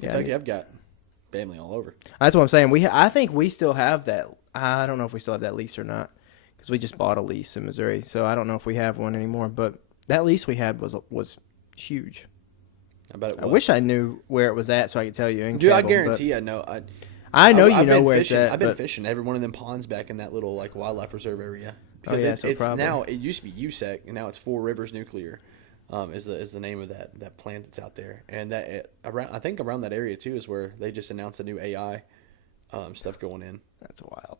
Yeah, Kentucky, I've got family all over. That's what I'm saying. I think we still have that. I don't know if we still have that lease or not because we just bought a lease in Missouri, so I don't know if we have one anymore. But that lease we had was huge. I bet it was. I wish I knew where it was at so I could tell you. Dude, I guarantee I know. I know I've you know been where fishing. it's at. I've been fishing every one of them ponds back in that little like wildlife reserve area. Because it's now it used to be USEC and now it's Four Rivers Nuclear, is the name of that plant that's out there. And I think around that area too is where they just announced the new AI stuff going in. That's wild.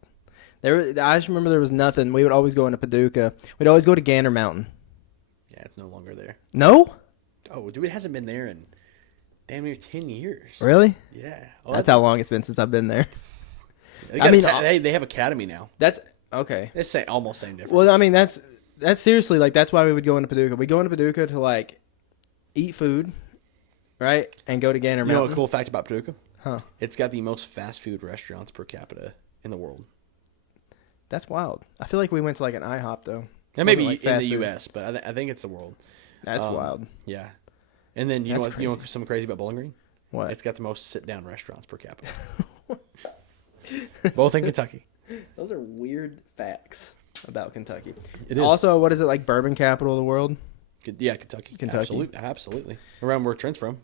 I just remember there was nothing. We would always go into Paducah. We'd always go to Gander Mountain. Yeah, it's no longer there. No? Oh, dude, it hasn't been there in damn near 10 years. Really? Yeah. That's how long it's been since I've been there. They have academy now. That's okay. It's almost same difference. Well, I mean that's seriously like that's why we would go into Paducah. We go into Paducah to like eat food, right, and go to Gander Mountain. You know a cool fact about Paducah? Huh. It's got the most fast food restaurants per capita in the world. That's wild. I feel like we went to like an IHOP though. And maybe Like in the food. U.S., but I think it's the world. That's wild. Yeah. And then you know That's what's something crazy about Bowling Green? What? It's got the most sit-down restaurants per capita. Both in Kentucky. Those are weird facts about Kentucky. It is. Also, what is it, like bourbon capital of the world? Yeah, Kentucky. Absolutely. Around where Trent's from.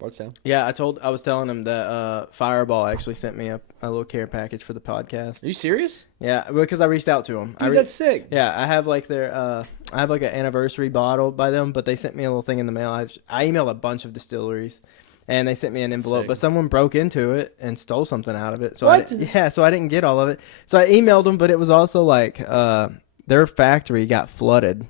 Bardstown. Yeah, I was telling him that Fireball actually sent me a little care package for the podcast. Are you serious? Yeah, because I reached out to him. Dude, that's sick. Yeah, I have like I have like an anniversary bottle by them, but they sent me a little thing in the mail. I emailed a bunch of distilleries, and they sent me an envelope, sick. but someone broke into it and stole something out of it. So What? So I didn't get all of it. So I emailed them, but it was also like their factory got flooded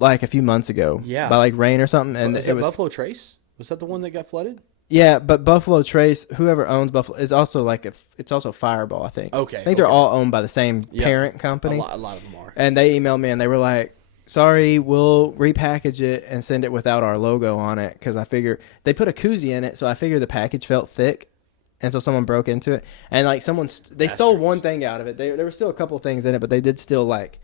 like a few months ago. Yeah. By like rain or something, and Is it it was Buffalo Trace? Was that the one that got flooded? yeah. But Buffalo Trace, whoever owns Buffalo, is also like it's also Fireball. I think. Okay. I think they're all owned by the same Yep. parent company. A lot of them are. And they emailed me and they were like, sorry, we'll repackage it and send it without our logo on it. Because I figure they put a koozie in it. So I figured the package felt thick. And so someone broke into it. And like they stole Bastards. one thing out of it. There were still a couple things in it, but they did still like,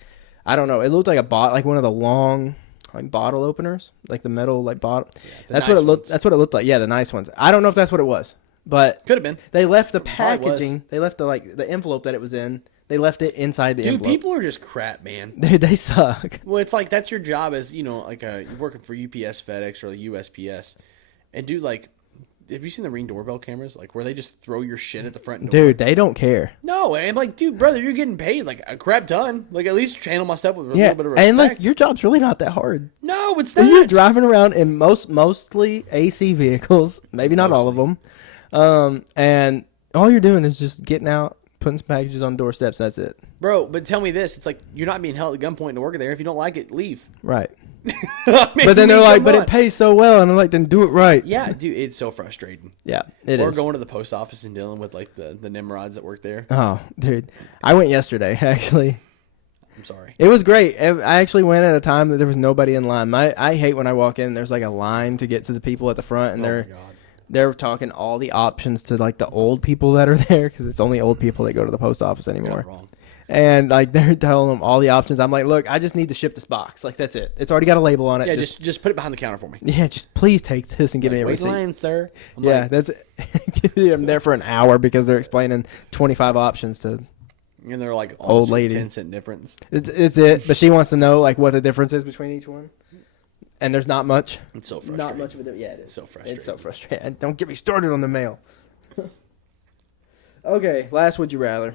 I don't know. It looked like like one of the long like bottle openers, like the metal like bottle. That's what it looked. That's what it looked like. Yeah, the nice ones. I don't know if that's what it was, but Could have been. they left the Probably was. packaging. They left the envelope that it was in. They left it inside the Dude, envelope. people are just crap, man. Dude, they suck. Well, it's like that's your job as, like you're working for UPS, FedEx, or the USPS. And dude, like, have you seen the Ring doorbell cameras? Like, where they just throw your shit at the front door? Dude, they don't care. No, and like, dude, brother, you're getting paid like a crap ton. Like, at least channel my stuff with a Yeah, little bit of respect. and like your job's really not that hard. No, it's You're not. driving around in mostly AC vehicles, maybe not all of them, and all you're doing is just getting out, putting some packages on doorsteps. That's it. Bro, but tell me this. It's like, you're not being held at gunpoint to work there. If you don't like it, leave. Right. I mean, But then they're like, come but on. it pays so well, and I'm like, then do it right. Yeah, dude, it's so frustrating. Yeah, it Or is. going to the post office and dealing with like the Nimrods that work there. Oh, dude, I went yesterday. Actually, I'm sorry. it was great. I actually went at a time that there was nobody in line. I hate when I walk in. There's like a line to get to the people at the front, and Oh my God. they're talking all the options to like the old people that are there because it's only old people that go to the post office You're anymore. not wrong. And like they're telling them all the options. I'm like, look, I just need to ship this box. Like that's it. It's already got a label on it. Yeah, just put it behind the counter for me. yeah, just please take this and give me a Wait receipt. line, sir. I'm Yeah, like, that's. Dude, I'm there for an hour because they're explaining 25 options to. and they're like Old lady. 10-cent difference. It's it, but she wants to know like what the difference is between each one. And there's not much. It's so frustrating. Not much of a difference. Yeah, it is. It's so frustrating. It's so frustrating. And don't get me started on the mail. Okay, last would you rather?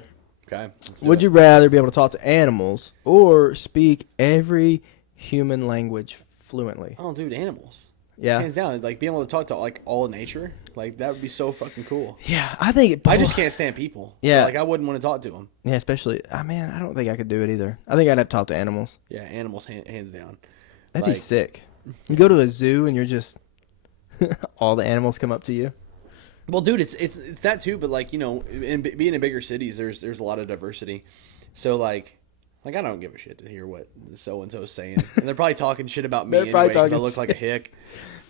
Okay. let's do Would it. you rather be able to talk to animals or speak every human language fluently? Oh, dude, animals. Yeah. Hands down, like being able to talk to like all of nature, like that would be so fucking cool. Yeah, I think it. I just can't stand people. Yeah. So, like I wouldn't want to talk to them. Yeah, especially. Man, I don't think I could do it either. I think I'd have to talk to animals. Yeah, animals hands down. That'd be Like- sick. You go to a zoo and you're just all the animals come up to you. Well, dude, it's that too, but like being in bigger cities, there's a lot of diversity. So like I don't give a shit to hear what so and so's saying. And they're probably talking shit about me They're anyway probably because I talking look like a hick.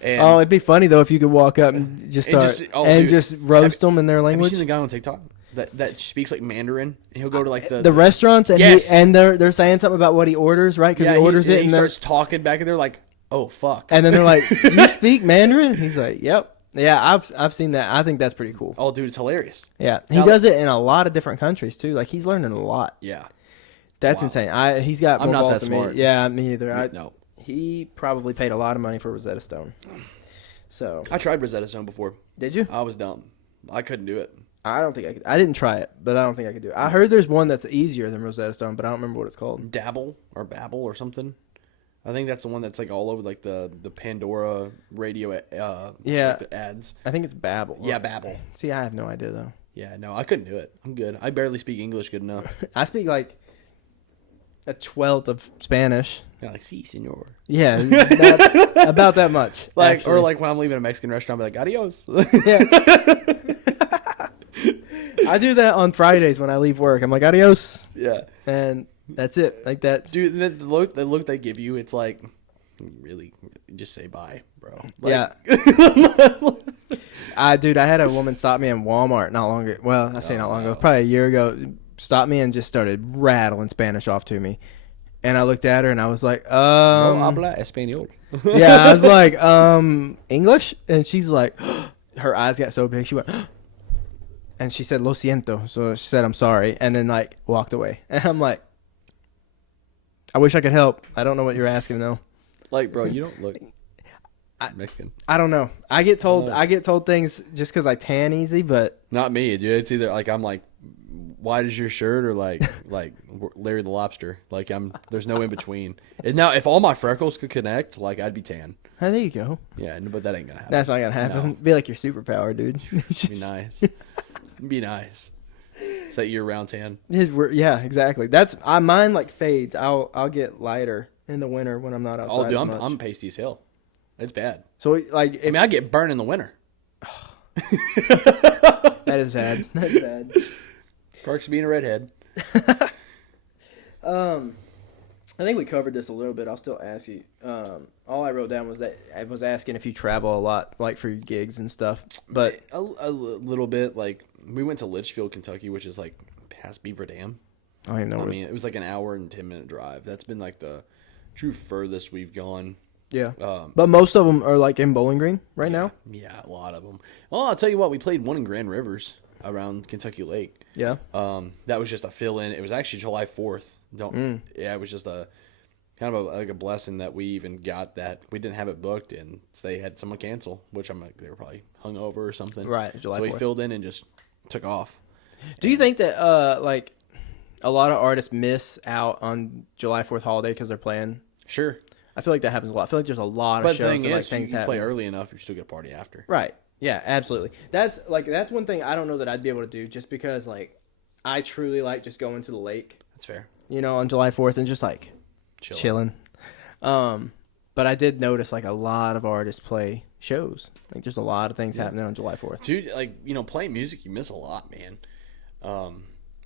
And Oh, it'd be funny though if you could walk up and just And start just- oh, and dude. just roast them in their have you language. seen the guy on TikTok that speaks like Mandarin? And he'll go to like The restaurants and Yes. they're saying something about what he orders, right? Because yeah, he orders it he and, they're- starts talking back and they're like, oh fuck. and then they're like, "You speak Mandarin?" He's like, "Yep." Yeah, I've seen that. I think that's pretty cool. Oh, dude, it's hilarious. Yeah, he Now- does it in a lot of different countries too. Like he's learning a lot. Yeah. That's Wow. insane. He's got. I'm more not balls that than me. smart. Yeah, me either. No. He probably paid a lot of money for Rosetta Stone. So I tried Rosetta Stone before. did you? I was dumb. I couldn't do it. I don't think I could. I didn't try it, but I don't think I could do it. I heard there's one that's easier than Rosetta Stone, but I don't remember what it's called. Dabble or Babble or something. I think that's the one that's like all over like the Pandora radio Yeah. like the ads. I think it's Babbel. Yeah, Babble. See, I have no idea though. Yeah, no, I couldn't do it. I'm good. I barely speak English good enough. I speak like a 12th of Spanish. Yeah, like si, senor. Yeah, about that much. Like actually. or like when I'm leaving a Mexican restaurant, I'll be like adios. Yeah. I do that on Fridays when I leave work. I'm like adios, yeah, and that's it. Like that's dude. The look they give you, it's like really just say bye, bro. Like, yeah. Dude, I had a woman stop me in Walmart not long ago. Well, I say not long ago, probably a year ago. Stopped me and just started rattling Spanish off to me. And I looked at her and I was like, No habla español. yeah, I was like, English? And she's like, her eyes got so big. She went, and she said, lo siento. So she said, I'm sorry. And then, like, walked away. And I'm like, I wish I could help. I don't know what you're asking, though. Like, bro, you don't look Mexican. I don't know. I get told things just because I tan easy, but. Not me, dude. It's either, like, I'm like, wide as your shirt or like Larry the Lobster. Like there's no in between. And now if all my freckles could connect, like I'd be tan. Oh, there you go. Yeah, but that ain't gonna happen. That's not gonna happen. No. Be like your superpower, dude. Be nice. Be nice. Is that year round tan? Yeah, exactly. That's mine like fades. I'll get lighter in the winter when I'm not outside. Oh, dude, as much. I'm pasty as hell. It's bad. So like, I get burned in the winter. That is bad. That's bad. Perks being a redhead. I think we covered this a little bit. I'll still ask you. All I wrote down was that I was asking if you travel a lot, like for your gigs and stuff. But a little bit. Like we went to Litchfield, Kentucky, which is like past Beaver Dam. I don't even know. I mean, it was like an hour and 10-minute drive. That's been like the true furthest we've gone. Yeah. But most of them are like in Bowling Green right now. Yeah, a lot of them. Well, I'll tell you what. We played one in Grand Rivers around Kentucky Lake. Yeah. That was just a fill-in. It was actually July 4th. Yeah, it was just a kind of like a blessing that we even got that. We didn't have it booked, and so they had someone cancel, which I'm like, they were probably hungover or something. Right, July 4th. So we filled in and just took off. Do you think that like a lot of artists miss out on July 4th holiday because they're playing? Sure. I feel like that happens a lot. I feel like there's a lot of shows and like things you happen. play early enough, you still get party after. Right. Yeah, absolutely. That's one thing I don't know that I'd be able to do just because like I truly like just going to the lake. That's fair. You know, on July 4th and just like chilling. But I did notice like a lot of artists play shows. Like there's a lot of things happening on July 4th. Dude, like, playing music, you miss a lot, man.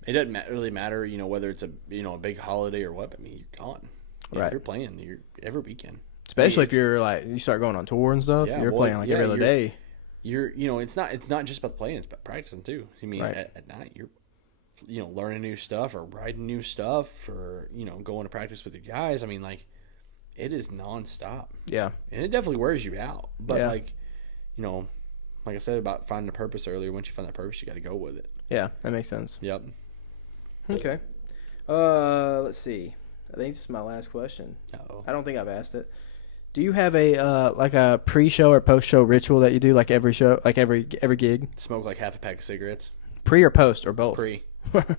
It doesn't really matter, whether it's a big holiday or what. I mean, you're gone. Right. If you're playing, you're every weekend. Especially if you're like you start going on tour and stuff. Yeah, you're playing like every other day. You're it's not just about playing, it's about practicing too. I mean, at night you're learning new stuff or writing new stuff or going to practice with your guys. I mean, like, it is nonstop. Yeah, and it definitely wears you out. But like I said about finding a purpose earlier, once you find that purpose, you got to go with it. Yeah, that makes sense. Yep. Okay. Let's see. I think this is my last question. Uh-oh. I don't think I've asked it. Do you have a like a pre-show or post-show ritual that you do like every show, like every gig? Smoke like half a pack of cigarettes. Pre or post or both? Pre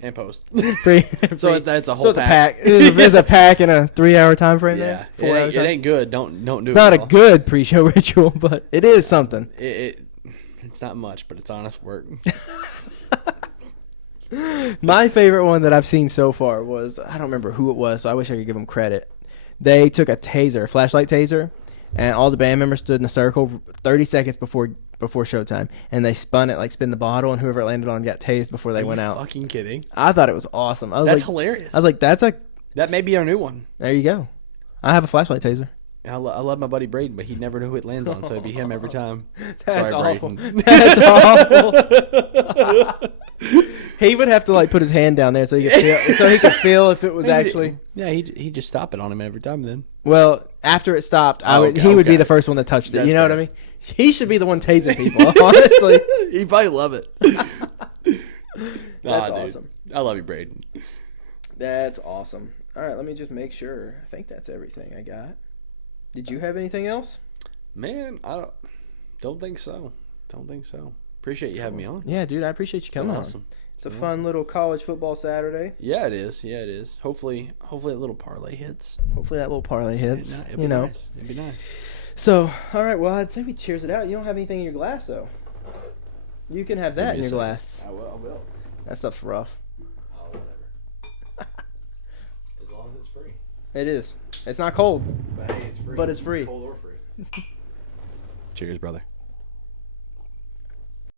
and post. Pre. So that's a whole so it's pack. It's a pack in a 3-hour time frame. Yeah, there? it ain't good. Don't do it. It's not a good pre-show ritual, but it is something. It's not much, but it's honest work. My favorite one that I've seen so far was, I don't remember who it was, so I wish I could give them credit. They took a taser, a flashlight taser, and all the band members stood in a circle 30 seconds before showtime, and they spun the bottle, and whoever it landed on got tased before they went out. Fucking kidding? I thought it was awesome. That's hilarious. I was like, that may be our new one. There you go. I have a flashlight taser. I love my buddy Braden, but he never knew who it lands on, so it'd be him every time. That's Sorry, awful. Braden. That's awful. He would have to like put his hand down there so he could feel if it was actually. Yeah, he'd just stop it on him every time then. Well, after it stopped, he would be the first one that touched it. That's you know fair. what I mean? He should be the one tasing people. Honestly, he'd probably love it. That's awesome. I love you, Braden. That's awesome. All right, let me just make sure. I think that's everything I got. Did you have anything else? Man, I don't think so. Appreciate you having me on. Yeah, dude, I appreciate you coming on. Awesome. It's a fun little college football Saturday. Yeah, it is. Hopefully a little parlay hits. It'd be nice. It'd be nice. So, all right, well, I'd say we cheers it out. You don't have anything in your glass, though. You can have that in your glass. I will. That stuff's rough. Oh, whatever. As long as it's free. It is. It's not cold. But hey, it's free. But it's free. Cold or free. Cheers, brother.